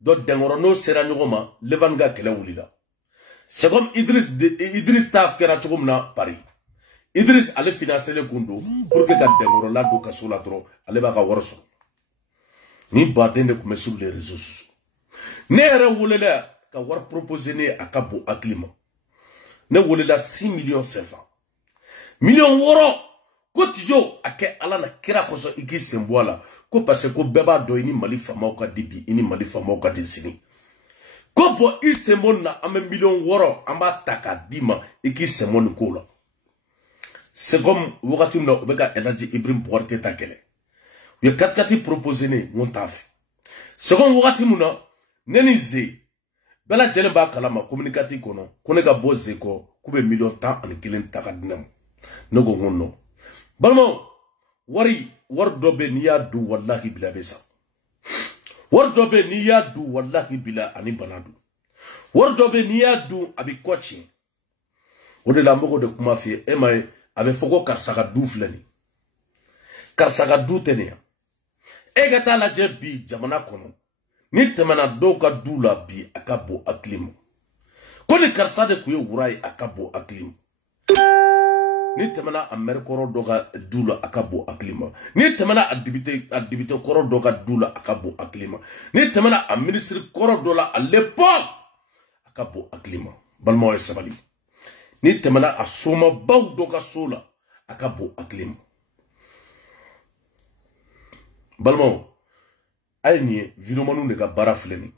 do dengoro no sera nyogoma levan ga kele wulida c'est comme Idriss taf kera chogomna Paris Idriss ale financer le kundo pour que ka dengoro la do kasola tro ale ba ka worso ni badende kuma sur les réseaux sociaux ne era wulela ka war proposer ne akabo aklima ne wulela 6 millions CFA millions woro ko tijo ake ala na kira koso iki sembola ko parce ko beba do ini Mali fama ka dibi ini Mali fama ka disini ko bo isemon na ame million woro amba taka dima iki semon ko la c'est comme wakati na obeka Elhaji Ibrahim Boubacar Keita kele ye katkati proposer ne montafi c'est comme wakati muna nenize bela jele ba kalama communicatif kono ko ne ka boze ko kube million ta an kilen taka dinam nego ngono balmo wari war dobe ni ya du wallahi bila besa war dobe ni ya du wallahi bila ani banadu war dobe ni ya du abi coaching o de la moko de kuma fi e mai abe foko karsaga du flani karsaga du tenia e gata la jebi jamana kono ni temana do ka du la bi akabo aklim ko ni karsade ku ye wurai akabo aklim ni temana Amerikoro doga dula akabo aklima ni temana adibite koro doga dula akabo aklima ni temana a ministre koro dola à l'époque akabo aklima balmo e sabali ni temana a soma baw doga sola akabo aklima balmo ay ni vidéo de ka bara fleni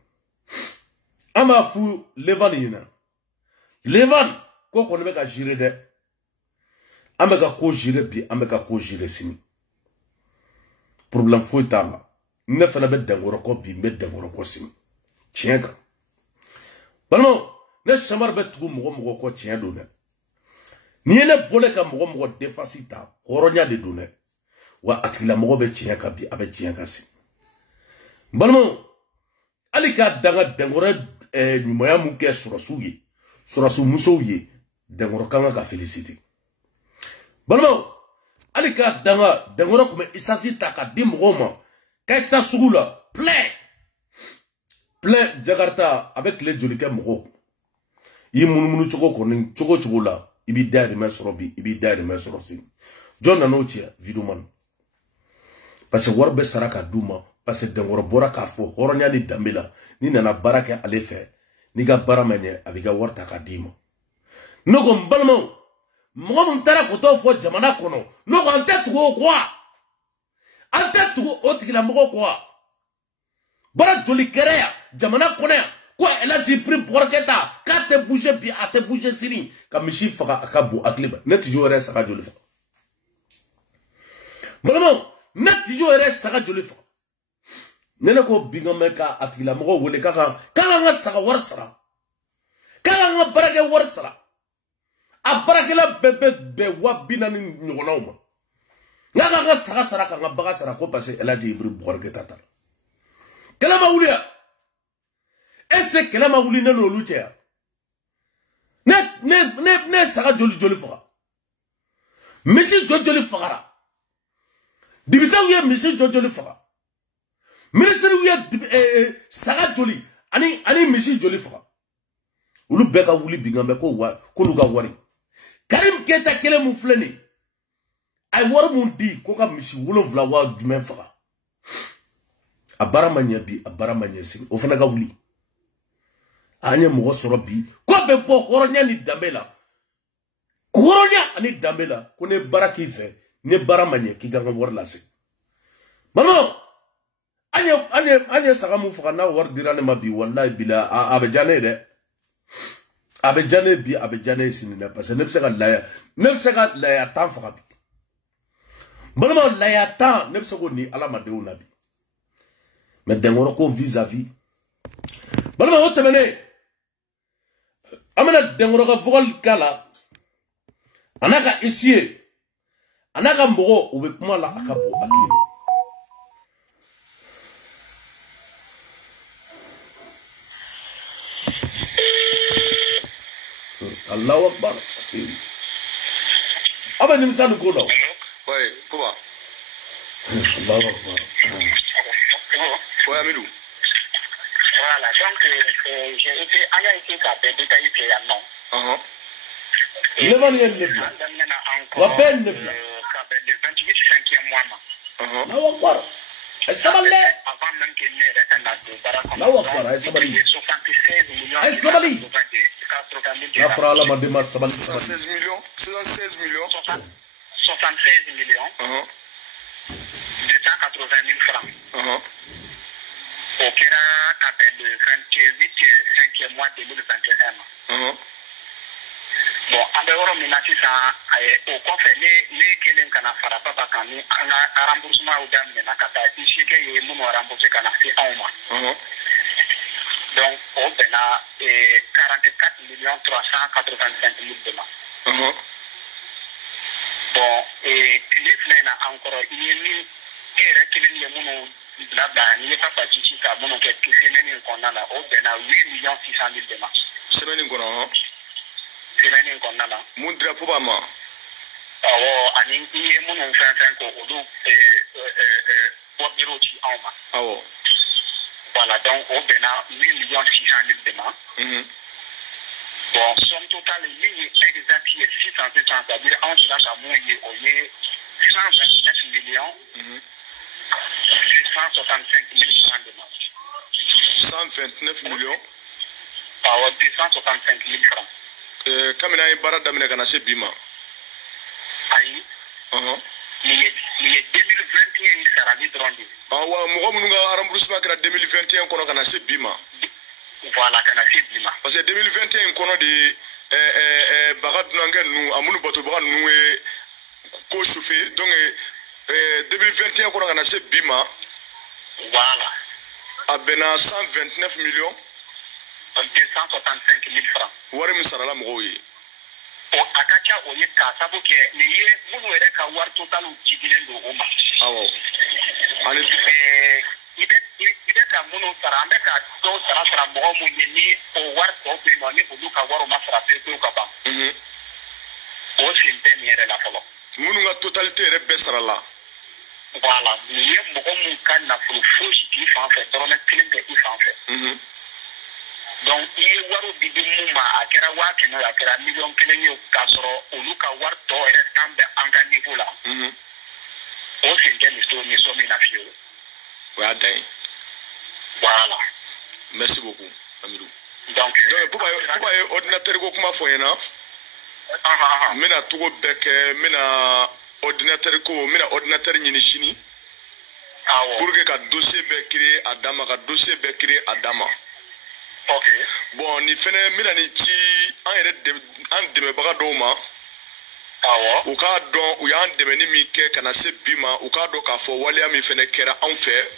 ama fu levan yina levan ko ko ne ka jire de ameka ko jire bi ameka ko jire sini problème foi tala ne fana be dengoro ko bi be dengoro ko sini tienka balmo ne chamar be tugu mogo ko tien do ne ni ne bole ka mogo defasita horonya de do ne wa atila mogo be tienka bi abe tienka si Balmo alika danga dengora nyumaya muke surasuye surasu musoye dengora kanga ka féliciter balmo alika danga dengora comme isasi taka dimroma kaita sugula plein Jakarta avec les jolika moko yimunu choko konin choko la ibi dari mesrobi ibi dari mesrosi John Nanotia viduman parce que warbe saraka duma parce que dengoro bora ka fo horonya ni dambela ni nana baraka ale fe ni ga baramanye abiga warta ka dima noko mbalmo mo mun tara ko to fo jamana kono noko ante tugo quoi ante tugo otikila moko quoi bara joli kereya jamana kono quoi elle a dit pris pour keta ka te bouger bi a te bouger siri ka mishi faka akabu akliba net jore saka joli fa mbalmo net jore saka joli fa nene ko bingame ka atila mogo wole kaka nga saka war sara kala nga barake war sara a barake la be wabina ni nyogona uma nga saka sara ka nga baga sara ko parce elle a dit ibri borke tata kala ma wuliya ese kala ma wuli ne no luche ne saka joli faka misi joli fakara dibita wiye misi joli faka ministre wiya saga joli ani misi joli faka ulu beka wuli bingambe ko luga wari Karim Keta kele mu fleni ay war mu di ko ka misi wolonvla wa jumen faka abaramanya bi abaramanya sin o fana ga wuli anya mo soro bi ko be po horonya ni dambela horonya ani dambela ko ne baraki fe ne baramanya ki ga war la se mama anya saka mu faka na war dirane mabi wallahi bila abejane de abejane bi abejane sinina parce que nebseka la ya tan faka bi balma la ya tan nebseko ni alama de unabi mais dengoro ko vis-à-vis balma o temene amana dengoro ka vocal kala anaka ici anaka mbogo ube kuma la akabo akino Allahu Akbar. Aba ni msanu ko law. Ouais, pourquoi? Allahu Akbar. Ouais, Amidou. Voilà, donc j'ai été détaillé clairement. Levan nebla. Wa ben nebla. Le 28 5e mois. Allahu Akbar. Sabale. Avant même que ne Allahu Akbar, ay sabali. 76 millions. Ay sabali. 80 000 La frala madema sabali. 76 millions. 76 millions. 76 millions. 280 000 francs. Au Kera le 28 5e mois 2021. Bon, en dehors de ça, au coffre, les Kélén Kana Farapa Bakani, un remboursement au dame de Nakata, ici, il y a un remboursé Kanasi à Oma. Donc, au Bénin, 44 385 000 demain. Bon, et les là encore, il y a mis, il y a mon blabla, il n'y a pas parti à mon enquête qui s'est mené qu'on a là, au Bénin, 8 600 000 demain. C'est mené qu'on a. Semaine qu'on a là. Mon drapeau pas moi. Oh, ani iye mon enfant ko odo bureau ci awma. Ah ouais. Voilà, donc au Bénin 8 600 000 demain. Bon, somme totale ligne exacte est 600 c'est-à-dire entre la moyenne au 129 millions 265 000 francs demain. 129 millions. Ah ouais, 265 000 francs. Kamina yi bara damine kana se bima. Ayi. Ni 2021 sera ni drondi. Ah wa mo ko nga remboursement kra 2021 kono kana se bima. Voilà kana se bima. Parce que 2021 kono de bagad nangen nu amunu bato bagad nu ko chauffé donc 2021 kono kana se bima. Voilà. Abena 129 millions 265 000 francs. Wari misarala mo yi. O akacha oye ka sabo ke ni ye munu ere ka war total jigile do oma. Awo. Ani ide ka munu sara an bɛ ka dɔw sara mɔgɔ mun ye ni o wari tɔw bɛ yen nɔ ni olu ka wariw ma sara pewu ka ban o sen tɛ nin yɛrɛ la fɔlɔ minnu ka totalité yɛrɛ bɛɛ sara la voilà nin ye mɔgɔ mun ka nafolo fosi t'i fan fɛ dɔrɔmɛ kelen tɛ i fan fɛ donc i ye wariw di mun ma a kɛra 100,000 a kɛra 1,000,000 ye k'a sɔrɔ olu ka wari tɔ yɛrɛ tan bɛ an ka niveau la o sen tɛ nin so min na fiyewu o y'a dan ye voilà merci beaucoup Amirou donc Pupa ye ordinateur ko kuma fɔ n ɲɛna n bɛna togo bɛɛ kɛ n bɛna ordinateur ɲini sini pour que ka dossier bɛɛ créer a dan ma ka dossier bɛɛ créer a dan ma bon nin fɛnɛ n bɛna nin ci an dɛmɛbaga dɔw ma u k'a dɔn u y'an dɛmɛni min kɛ ka na se bi ma u k'a dɔn k'a fɔ waleya min fɛnɛ kɛra anw fɛ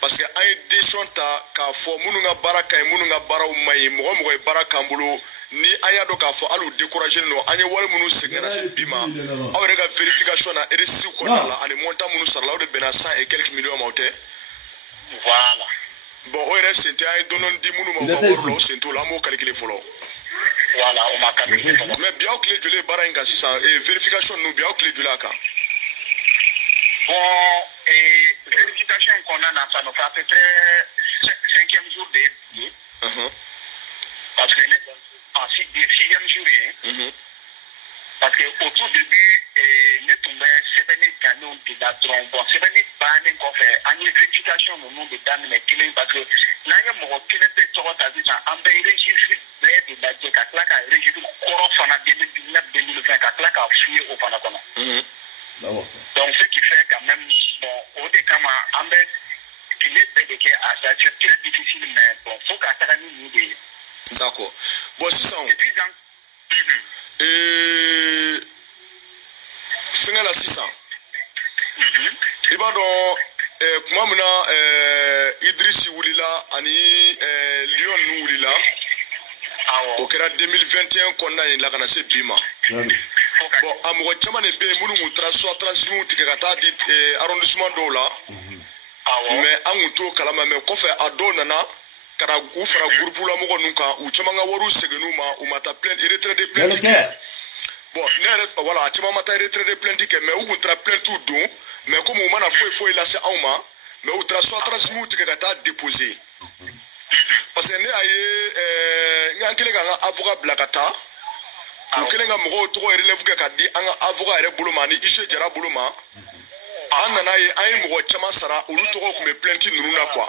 parce que an ye décision ta k'a fɔ minnu ka baara ka ɲi minnu ka baaraw man ɲi mɔgɔ mɔgɔ ye baara k'an bolo ni an y'a dɔn k'a fɔ hali u découragé don an ye wari minnu segin ka na se bi ma aw yɛrɛ ka vérification na RSI kɔnɔna la ani montant minnu sarala o de bɛnna 100 et quelques millions ma o tɛ voilà bon o yɛrɛ sen tɛ an ye dɔɔni di minnu ma u ka wari la o sen t'o la an b'o calculer fɔlɔ voilà o ma calculer fɔlɔ mais bi aw tile joli ye baara in kan sisan vérification ninnu bi aw tile joli a kan bon vérification kɔnɔna na ça nous fait à peu près 5e jour de ye parce que ensuite de 6e jour ye parce que au tout début ne tun bɛ sɛbɛnni gannen de la dɔrɔn bon sɛbɛnni bannen kɔfɛ an ye vérification ninnu de daminɛ kelen parce que n'an ye mɔgɔ kelen pe tɔgɔ ta sisan an bɛ registre bɛɛ de lajɛ ka tila ka registre kɔrɔ fana 2019-2020 ka tila k'a f'u ye o fana kɔnɔ donc ce qui fait quand même bon o de kama an bɛ tile bɛɛ de kɛ a ça c'est très difficile mais bon fo ka taga ni nin de ye d'accord bon sisan fɛngɛ la sisan i b'a dɔn kuma min na Idrisi wulila ani Lion ninnu wulila o kɛra 2021 kɔnɔna nin la ka na se bi ma bon a mɔgɔ caman de bɛ yen minnu tun taara soit transfert tigɛ ka taa di arrondissement dɔw la mais an tun t'o kalama mais kɔfɛ a dɔw nana ka na u fara groupe la mɔgɔ ninnu kan u caman ka wariw seginn'u ma u ma taa retrait de plainte kɛ bon ne yɛrɛ voilà a caman ma taa retrait de plainte kɛ mais u tun taara plainte don mais comme u mana foyi lase anw ma mais u taara soit transfert tigɛ ka taa déposer parce que ne y'a ye an kɛlen k'an ka avocat bila ka taa u kɛlen ka mɔgɔw tɔgɔ relève kɛ ka di an ka avocat yɛrɛ bolo ma ani Ise Jara bolo ma an nana ye an ye mɔgɔ caman sara olu tɔgɔ tun bɛ plainte ninnu na quoi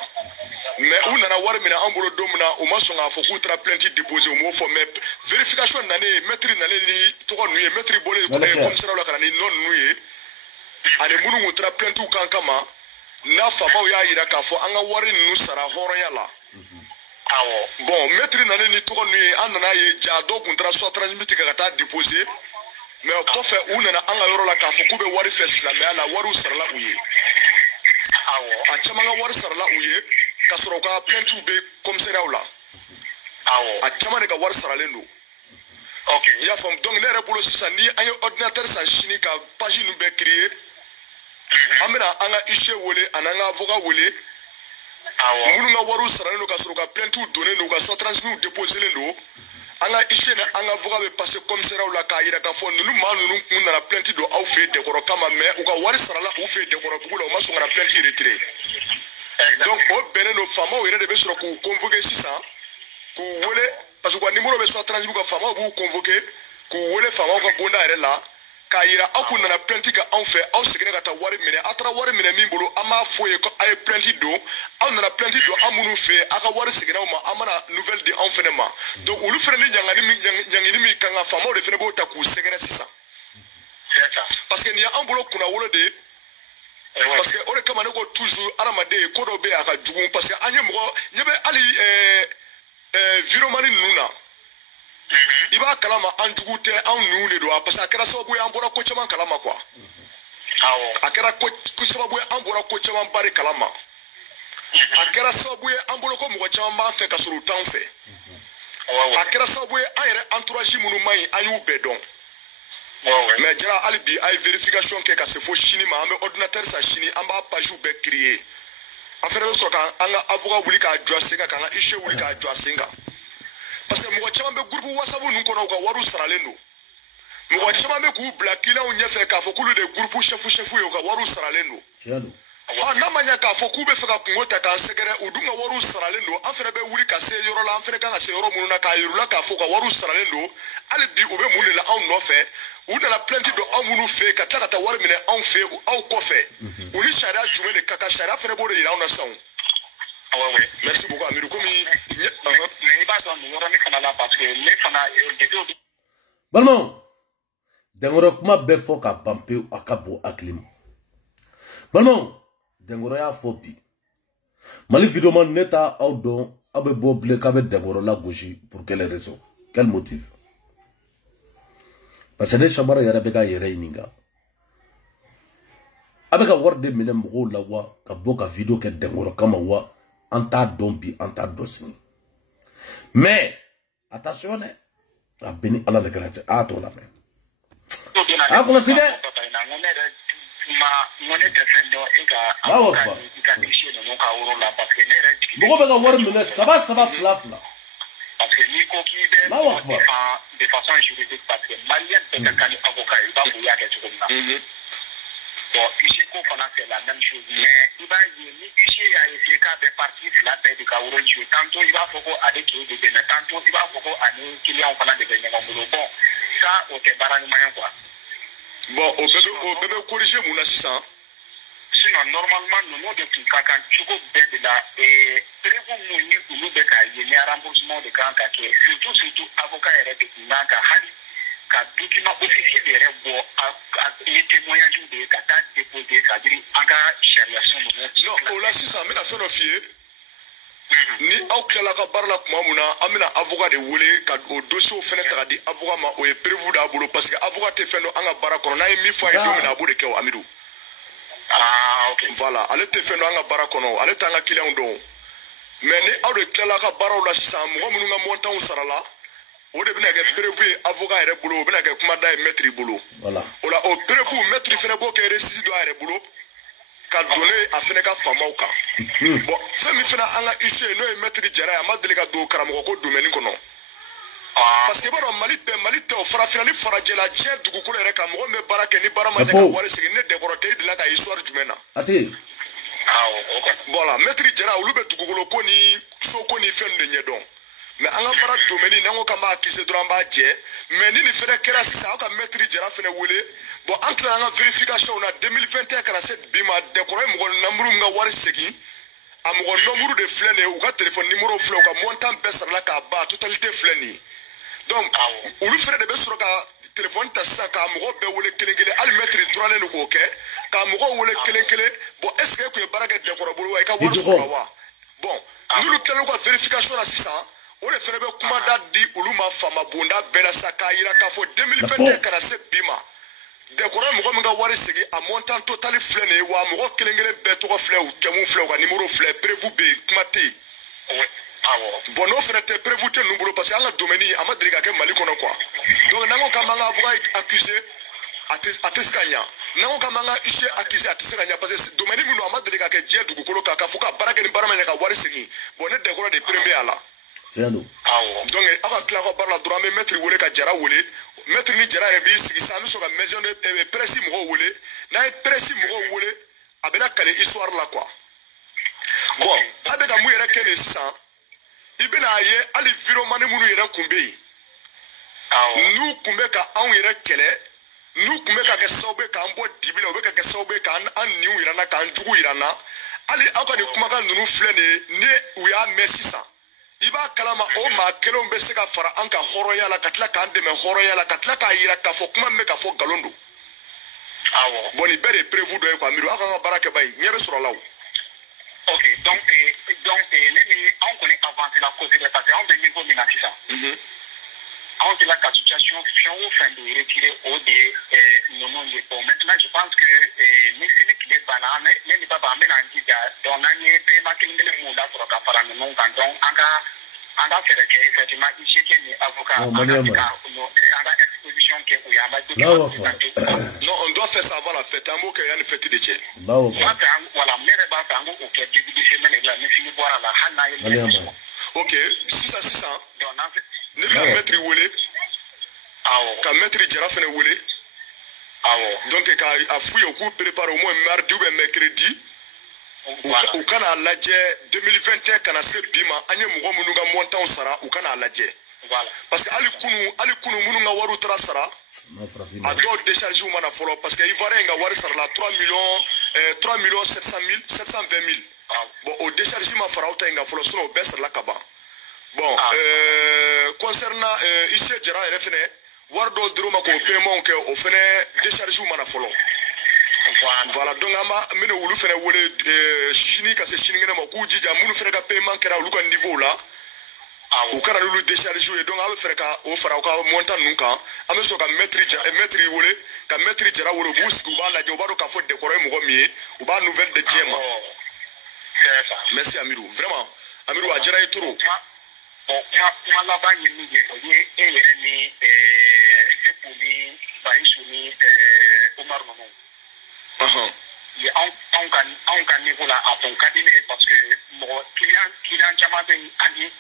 mais u nana wari minɛ an bolo don min na u ma sɔn k'a fɔ k'u taara plainte déposer u m'o fɔ mais vérification nanen maître nanen ni tɔgɔ ninnu ye maître bɔlen commissaire la ka na ni nɔ ninnu ye ani minnu tun taara plainte kan kama n'a faamaw y'a yira k'a fɔ an ka wari ninnu sara hɔrɔnya la bon maître nanen ni tɔgɔ ninnu ye an nana ye ja dɔw tun taara soit transmis tigɛ ka taa déposer mais o kɔfɛ u nana an ka yɔrɔ la k'a fɔ k'u bɛ wari fɛ silamɛya la wariw sarala u ye a caman ka wari sarala u ye ka sɔrɔ u ka plaintes bɛ commissariat la a caman de ka wari saralen don i y'a faamu donc ne yɛrɛ bolo sisan ni an ye ordinateur san sini ka page ninnu bɛɛ créer an bɛna an ka Ise wele ani an ka avocat wele minnu ka wariw saralen don ka sɔrɔ u ka plaintes donnen don u ka soit transmis déposelen don an ka Ise ni an ka avocat bɛ passer commissariat la k'a yira k'a fɔ ninnu maa ninnu kun nana plainte don aw fɛ yen dɛkɔrɔ kama mais u ka wari sarala u fɛ yen dɛkɔrɔbugu la u ma sɔn ka na plainte retrait donc o bɛnnen don faamaw yɛrɛ de bɛ sɔrɔ k'u convoquer sisan k'u wele parce que u ka numéro bɛ soit transmis ka faamaw b'u convoquer k'u wele faamaw ka bonda yɛrɛ la k'a yira aw kun nana plainte kɛ anw fɛ aw seginna ka taa wari minɛ aw taara wari minɛ min bolo an b'a fɔ ye ko aw ye plainte don aw nana plainte don an minnu fɛ aw ka wari seginna aw ma an mana nouvelle di anw fɛnɛ ma donc olu fɛnɛ ni ɲangini min kan ka faamaw de fɛnɛ b'o ta k'u sɛgɛrɛ sisan parce que nin ye an bolo kunna wolo de ye parce que o de kama ne ko toujours adamaden ko dɔ bɛ yen a ka jugu parce que an ye mɔgɔ ɲɛ bɛ hali viromani ninnu na i b'a kalama an jugu tɛ anw ninnu de don parce que a kɛra sababu ye an bɔra ko caman kalama quoi a kɛra ko sababu ye an bɔra ko caman ba de kalama a kɛra sababu ye an bolo ko mɔgɔ caman b'an fɛ ka sɔrɔ u t'an fɛ a kɛra sababu ye an yɛrɛ entourage minnu man ɲi an y'u bɛɛ dɔn mais Jara hali bi a ye vérification kɛ ka se fo sini ma an bɛ ordinateur san sini an b'a page bɛɛ créer en fait so ka anga avocat wuli ka jwa senga ka nga ishe wuli ka jwa senga parce que mo chama be groupe WhatsApp nu kono ka waru saralendo mo chama be ku blakila o nyefe ka fokulu de groupe chefu yo ka waru saralendo na manya ka foku be feka kungota ka segere udunga waru saralendo an fere be wuli ka se yoro la an fere ka se yoro mununa ka yurula ka foka waru saralendo ali bi obe munela an no fe una la plainte do amunu fe ka taka war mine an fe au kofe uri sharia jume de kaka sharia fere bo de ira ona son ouais merci beaucoup amiru komi mais ba don yoro mi kana la parce que les fana de balmo dengoro kuma be foka bampe akabo aklim balmo dengoro ya fobi mali vidéo man neta au don abe boble ka be dengoro la gauche pour quelle raison quel motif parce que les chamara yara be ka yere ininga abe ka worde mine mgo la wa ka boka vidéo ke dengoro kama wa anta don bi anta dosni mais attention ne abeni ala de grâce a to la mais a ko sine ma ngone defendo ega aka dishi no ka woro la parce que ne ra bogo be ka war mine saba flafla parce que ni ko ki be de façon juridique parce que malien peut kani avocat il va bouya ke tout comme ça bon ici ko fana c'est la même chose mais il va y ni ici a essayé ka be partie la paix de ka woro ju tantôt il va foko avec de ben tantôt il va foko ani client fana de ben ngolo bon ça au te barani mayen quoi. Bon, au bébé corriger mon assistant. Sinon, normalement, nous de Kaka, Chuko Bed là, et prévu Mouni ou Lubeka, il y a un remboursement de Kanka, surtout avocat et Nanka Hali, car document officiel de Rebo, les témoignages de Kata déposé, c'est-à-dire en cas de non, au l'assistant, mais la fin de fier. Ni au kila ka barla kuma muna amina avocat de wole ka o dossier fene ta di avocat ma o e prévu da bolo parce que avocat te fendo anga bara kono na mi fa ido na bode ke o amidu ok voilà ale te fendo anga bara kono ale tanga client don mais ni au de kila ka bara la sisa mo munu nga montant sarala o de bina ke prévu avocat ere bolo bina ke kuma da maître bolo voilà o la o prévu maître fene bo ke récit do ere bolo ka donner a fene ka fama ka bon femi fena anga issue no e maître jara ma delega do karamo ko domaine kono parce que baro mali te fara finali fara jela je dugu ko re ka mo me barake ni barama ka wale sigi ne décoroté de la ka histoire jumena ati ok voilà maître jara ulu be dugu ko ni so ko ni fen de nyedon mais anga bara domaine nango kamba akise duramba je mais ni fere kera sisa ka maître jara fene wole bon entre anga vérification na 2021 47 bima décoré mo namuru nga wari sigi amugo nombre de flene ou ka téléphone numéro flé ou ka montant baisse la ka ba totalité fleni donc ulu fere de be sur ka téléphone ta sa ka amugo be wole kelengele al maître droit ne ko ke ka amugo wole kelengele bon est ce que ku baraka décoré bolo wa ka wari sur wa bon nous telo ka vérification na 600 o le fere be kuma da di ulu ma fama bunda bela saka ira ka fo 2021 47 bima décoré mo nga wari sigi a montant total flene wa mo kelengele be to ko flé ou kemu flé ou numéro flé prévu be kumate bon no fere te prévu te numéro parce que anga domaine amadriga ke mali kono quoi donc nango kamanga avocat accusé ateskanya nango kamanga issue accusé ateskanya parce que domaine mino amadriga ke je dugu kolo ka fuka baraka ni barama nyaka wari sigi bon ne décoré de premier là donc aka kila ko barla droit mais maître wole ka jara wole maître ni jara rebi sigi sami so ka maison de presse mo wole na presse mo wole abena kale histoire là quoi bon abeka mu yere kene sa ibena ye ali viro mani munu yere kumbe nu kumbe ka an yere kele nu kumbe ka ke sobe ka ambo dibile obe ka ke sobe ka an niu irana ka an jugu irana ali aka ni kuma ka nunu flene ne uya mesisa iba kalama o ma kelon be se ka fara an ka horoya la katla ka ande me horoya la katla ka yira ka fo kuma me ka fo galondo boni bere prévu do ko amiru aka baraka bay nyebe sura law ok donc les on connaît avancer la cause de parce on de niveau menaçant on de la situation fin de retirer au des non bon maintenant je pense que mais c'est qui est banane mais ne pas ba mélanger donc nani pe ma kindele mu da pour ka fara non kan donc anga fait que effectivement ici qui est avocat anga exposition que ou ya non on doit faire ça avant la fête un mot que y a une fête de tché voilà mais ba an b'o kɛ début de semaine la ni fini bɔra la hali n'a ye lɛn sɔrɔ. Ok sisan donc n'an fɛ ne bɛna maître wele awɔ ka maître Jara fɛnɛ wele awɔ donc ka a f'u ye u k'u préparer au moins mardi ou bien mercredi u kana lajɛ 2021 kana se bi ma an ye mɔgɔ minnu ka montant sara u kana lajɛ parce que ali kunu minnu ka wariw taara sara a dɔw décharge mana fɔlɔ parce que Ivoirien ka wari sarala 3 millions 720 000 bon o décharge ma fara u ta in ka fɔlɔ sinon o bɛɛ sarala ka ban bon concernant Isse Jara yɛrɛ fɛnɛ wari dɔw dir'u ma k'o paiement kɛ o fɛnɛ décharge mana fɔlɔ voilà donc an b'a minɛ olu fɛnɛ wele sini ka se sinikɛnɛ ma k'u jija minnu fɛnɛ ka paiement kɛra olu ka niveau la u kana n'olu décharge ye donc an bɛ fɛrɛ ka o fara u ka montant ninnu kan an bɛ sɔrɔ ka maître wele ka maître Jara wele u b'u sigi u b'a lajɛ u b'a dɔn k'a fɔ décor ye mɔgɔ min ye u b'a nouvelle de diɲɛ ma merci Amiru vraiment Amiru a diyara ye trop. Bon kuma laban ye min ye o ye e yɛrɛ ni Sepu ni Bayisu ni Umar ninnu ye anw ka niveau la a tun ka di ne ye parce que mɔgɔ client caman bɛ yen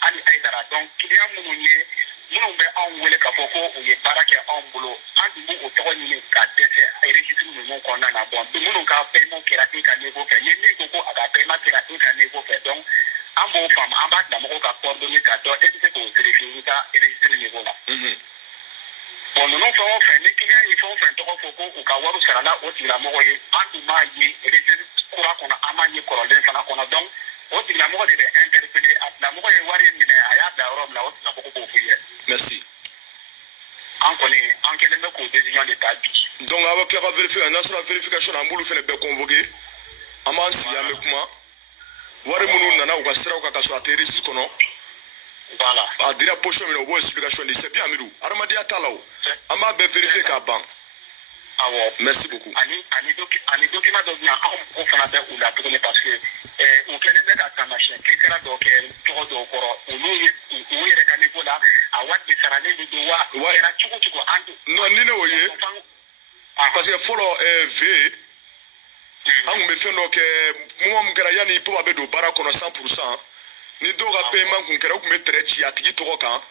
hali Aïdara donc client minnu bɛ anw wele k'a fɔ ko u ye baara kɛ anw bolo an tun b'o tɔgɔ ɲini ka dɛsɛ registre ninnu kɔnɔna na bon minnu ka paiement kɛra e ka niveau fɛ ni min ko a ka paiement kɛra e ka niveau fɛ donc an b'o faamu an b'a bila mɔgɔw ka coordonnées ka dɔn e tɛ se k'o vérifier i ka registre niveau la. bon ninnu fɛn o fɛn ni client ye fɛn o fɛn tɔgɔ fɔ ko u ka wari sarala o tigilamɔgɔ ye an tun b'a ye registre kura kɔnɔ an b'a ye kɔrɔlen fana kɔnɔ donc o tigilamɔgɔ de bɛ interpeller a tigilamɔgɔ ye wari minɛ a y'a bila yɔrɔ min na o tigilamɔgɔ b'o f'u ye. merci. an kɔni an kɛlen bɛ k'o décision de ta bi. donc a bɛ tila ka vérifier n'a sɔrɔ vérification an b'olu fɛnɛ bɛɛ convoquer an b'an sigi an bɛ kuma wari minnu nana u ka siraw kan ka sɔrɔ a tɛ registre kɔnɔ. voilà a dira position min na u b'o explication di c'est bien Amiru adamadenya t'a la o an b'a bɛɛ vérifier k'a ban. awɔ merci beaucoup. ani document dɔ bɛ yan anw mɔgɔw fana bɛ u la tuguni parce que u kɛlen bɛ ka taamasiyɛn kirikara dɔw kɛ tɔgɔ dɔw kɔrɔ olu yɛrɛ ka niveau la a wari de saralen de don wa kɛra cogo cogo an don. non ni ne y'o ye parce que fɔlɔ V an kun bɛ fɛn dɔ kɛ moment min kɛra yanni papa bɛ don baara kɔnɔ 100% ni dɔw ka paiement kun kɛra u kun bɛ tɛrɛ ci a tigi tɔgɔ kan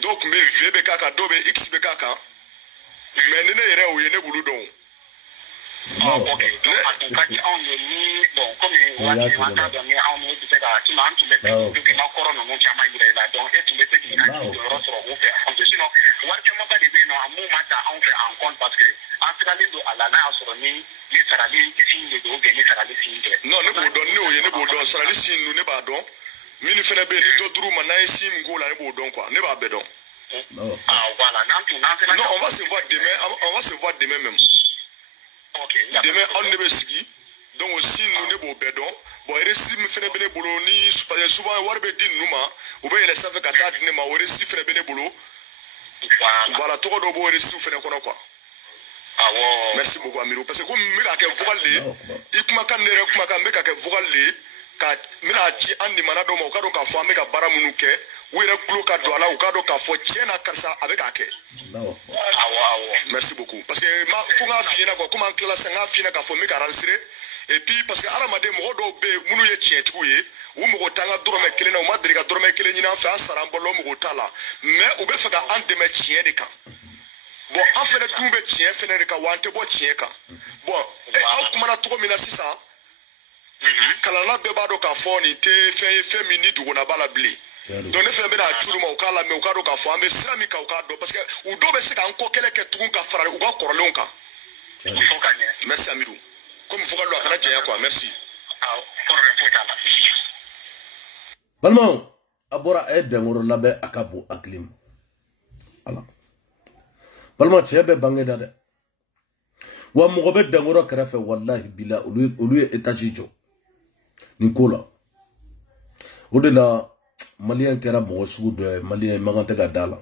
dɔw kun bɛ V bɛ k'a kan dɔw bɛ X bɛ k'a kan mais ni ne yɛrɛ y'o ye ne b'olu dɔn. ok a tun ka di anw ye ni bon komi waati an t'a dɔn ni anw ni bɛ se ka sinon an tun bɛ document kɔrɔ ninnu caman yira i la donc e tun bɛ se k'i hakili jɔyɔrɔ sɔrɔ o fɛ anw fɛ sinon wari camanba de bɛ yen nɔ a mun ma ta anw fɛ en compte parce que an sigalen don a la n'a y'a sɔrɔ ni sarali signe de don ou bien ni sarali signe tɛ. non ne b'o dɔn ne y'o ye ne b'o dɔn sarali signe ninnu ne b'a dɔn minnu fɛnɛ bɛ yen ni dɔ dir'u ma n'a ye signe min k'o la ne b'o dɔn quoi ne b'a bɛɛ dɔn. ah voilà non on va se voir demain même. ok demain on ne bɛ sigi donc o signe ninnu ne b'o bɛɛ dɔn bon reçu min fɛnɛ bɛ ne bolo ni souvent wari bɛ di ninnu ma u bɛ yɛlɛ sanfɛ ka taa di ne ma o reçu fɛnɛ bɛ ne bolo voilà tɔgɔ dɔ b'o reçu fɛnɛ kɔnɔ quoi. awɔ merci beaucoup Amiru parce que komi n bɛ ka kɛ vocal de ye i kumakan ne yɛrɛ kumakan n bɛ ka kɛ vocal de ye ka n bɛna ci an limana dɔw ma u ka dɔn k'a fɔ an bɛ ka baara minnu kɛ u yɛrɛ tulo ka don a la u k'a dɔn k'a fɔ tiɲɛ na karisa a bɛ k'a kɛ. awɔ merci beaucoup parce que fo n k'a f'i ɲɛna quoi komi an tilala sisan n k'a f'i ɲɛna k'a fɔ n bɛ ka enregistrer et puis parce que hadamaden mɔgɔ dɔw bɛ yen minnu ye tiɲɛtigiw ye u mago t'an ka dɔrɔmɛ kelen na u ma deli ka dɔrɔmɛ kelen ɲini an fɛ an sara an balo o mago t'a la mais u bɛ fɛ ka an dɛmɛ tiɲɛ de kan. bon an fɛnɛ dun bɛ tiɲɛ fɛnɛ de kan wa an tɛ bɔ tiɲɛ kan bon aw kumana cogo min na sisan kalanna bɛɛ b'a dɔn k'a fɔ nin tɛ fɛn ye fɛn min ni duguna b'a la bilen donc ne fɛnɛ bɛna ci olu ma u k'a lamɛn u k'a dɔn k'a fɔ an bɛ sira min kan u k'a dɔn parce que u dɔw bɛ se k'an kɔ kɛlɛ kɛ tugun ka fara u ka kɔrɔlenw kan. merci Amiru komi fo ka don a kana jɛnya quoi merci. balimaw a bɔra a ye dɛnkɔrɔ labɛn a ka bon hakili ma ala balima cɛ bɛ bange da dɛ wa mɔgɔ bɛ dɛnkɔrɔ kɛrɛfɛ walahi bila olu ye étage jɔ nin ko la o de la maliyɛn kɛra mɔgɔ sugu dɔ ye maliyɛn man kan tɛ ka da la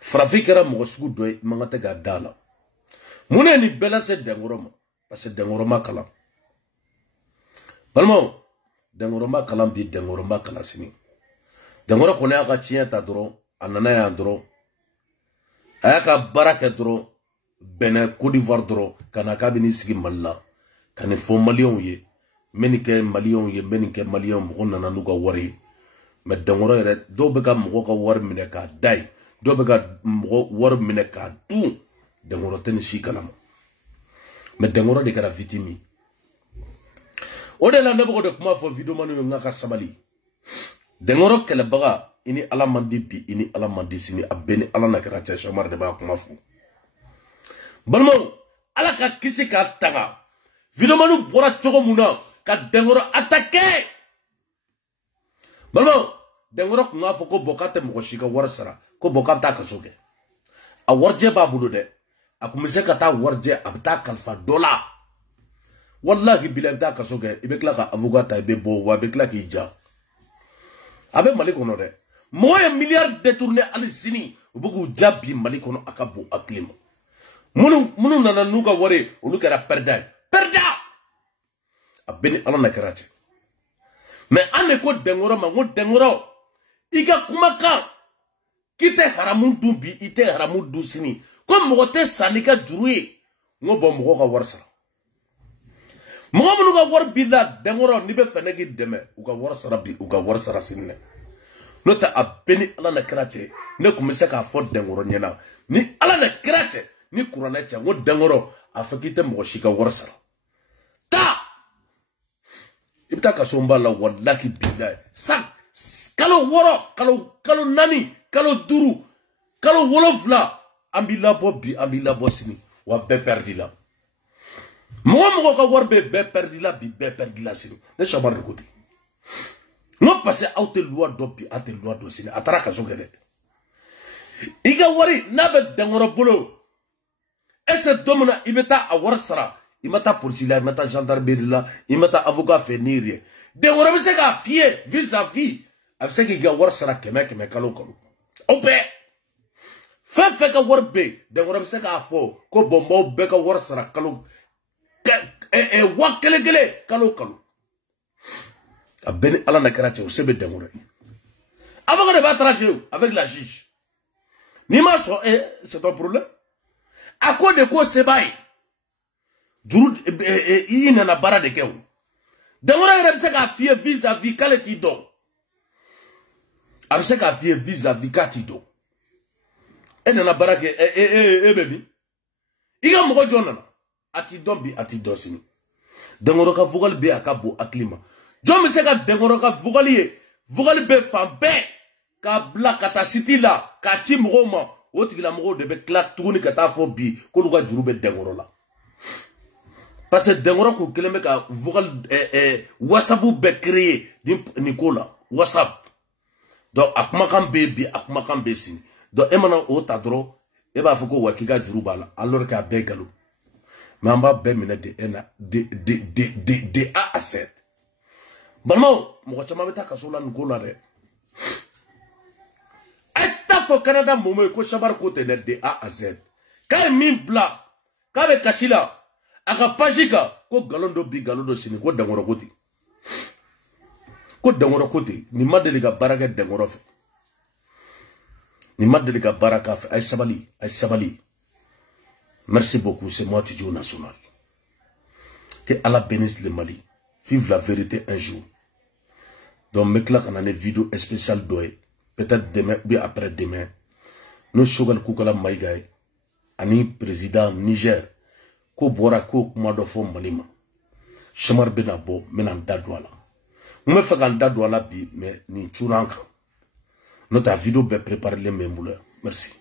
farafin kɛra mɔgɔ sugu dɔ ye man kan tɛ ka da la mun ne nin bɛɛ lase dɛnkɔrɔ ma parce que dɛnkɔrɔ ma kalan balimaw dɛnkɔrɔ ma kalan bi dɛnkɔrɔ ma kalan sini dɛnkɔrɔ kɔni y'a ka tiɲɛ ta dɔrɔn a nana yan dɔrɔn a y'a ka baara kɛ dɔrɔn Benin Côte d'Ivoire dɔrɔn ka na k'a bɛ n'i sigi Mali la ka nin fɔ maliyɛnw ye menike malion ye menike malion mo nana nuga wari me dengoro yere do be ka mo ka war mine ka dai do be ka mo war mine ka tu dengoro ten shi kanam me dengoro de kara vitimi o de la ne bo de kuma fo video manu ngaka sabali dengoro kele baga ini ala mandi bi ini ala mandi sini abeni ala na kara cha shamar de ba kuma fu balmo ala ka kisi ka tanga video manu bora chogo muna ka dengoro attaquer balmo dengoro nga fo ko bokate mo shika warsara ko bokata ka soge a warje ba budo de akumise ka ta warje abta kalfa dola wallahi bilanta ka soge ibekla ka avugata be bo wa bekla ki ja abe malikono de moye milliard détourné al sini bugu jabbi malikono akabu aklima munu nana nuka wore ulu kera perda abeni ala na kerache mais ane ko dengoro ma ngo dengoro iga kumaka kite haramun dumbi ite haramun dusini ko mogote sanika juruye ngo bo mogo ka warsa mogo munu ka war bila dengoro ni be fenegi deme uga warsa bi uga warsa sinne nota abeni ala na kerache ne kumese ka fo dengoro nyena ni ala na kerache ni kurana cha ngo dengoro afakite mogo shika warsa ta ibta ka somba la wallahi billahi sak kalo woro kalo nani kalo duru kalo wolofla ambila bobi ambila bosini wa be perdi la mo ka war be perdi la bi be perdi la sini ne chamar de côté no passer auto loi dobi ate loi do sini atara ka sogede iga wari nabe dengoro bolo ese domina ibeta a war sara imata police la imata gendarmerie la imata avocat fenir de wora be se ka fie vis-à-vis avec ce qui ga war sara keme kalo ope fe ka war be de wora be se ka fo ko bombo be ka war sara kalo wa kele kalo abeni ala na karache o sebe de wora avocat de va tracher avec la juge ni ma so c'est ton problème à quoi de quoi c'est bail juru ina na bara de kew dengora yere se ka fie vis-à-vis kaleti do abse ka fie vis-à-vis katido ena na bara ke baby iga mo jona ati dombi ati dosini dengoro ka vogal be akabo aklima jom se ka dengoro ka vogal be fambe ka black ata city la ka timroma otigila mo de be claque tourni ka ta fo bi ko lu ka juru be dengoro la parce que dengoro ko keleme ka vocal WhatsApp be créé Nicolas WhatsApp donc akuma kan be sin donc e mana o ta dro e ba foko wakika juru bala alors ka be galo mamba be mena de A à Z balmo mo chama beta ka sola Nicolas de eta fo Canada momo ko shabar ko te de A à Z ka min bla ka be kashila aka pajika ko galondo bi galondo sini ko dangoro koti ni madeli ka baraka dangoro fe ni madeli ka baraka fe ay sabali merci beaucoup c'est moi Tidjo National que Allah bénisse le Mali vive la vérité un jour donc me claque en une vidéo spéciale doye peut-être demain bien après demain nous shogal kukala maigay ani président Niger ko bora ko kuma do fo malima chamar bena bo menan dadwala me fa kan dadwala bi mais ni churanka notre vidéo be préparer les mêmes merci.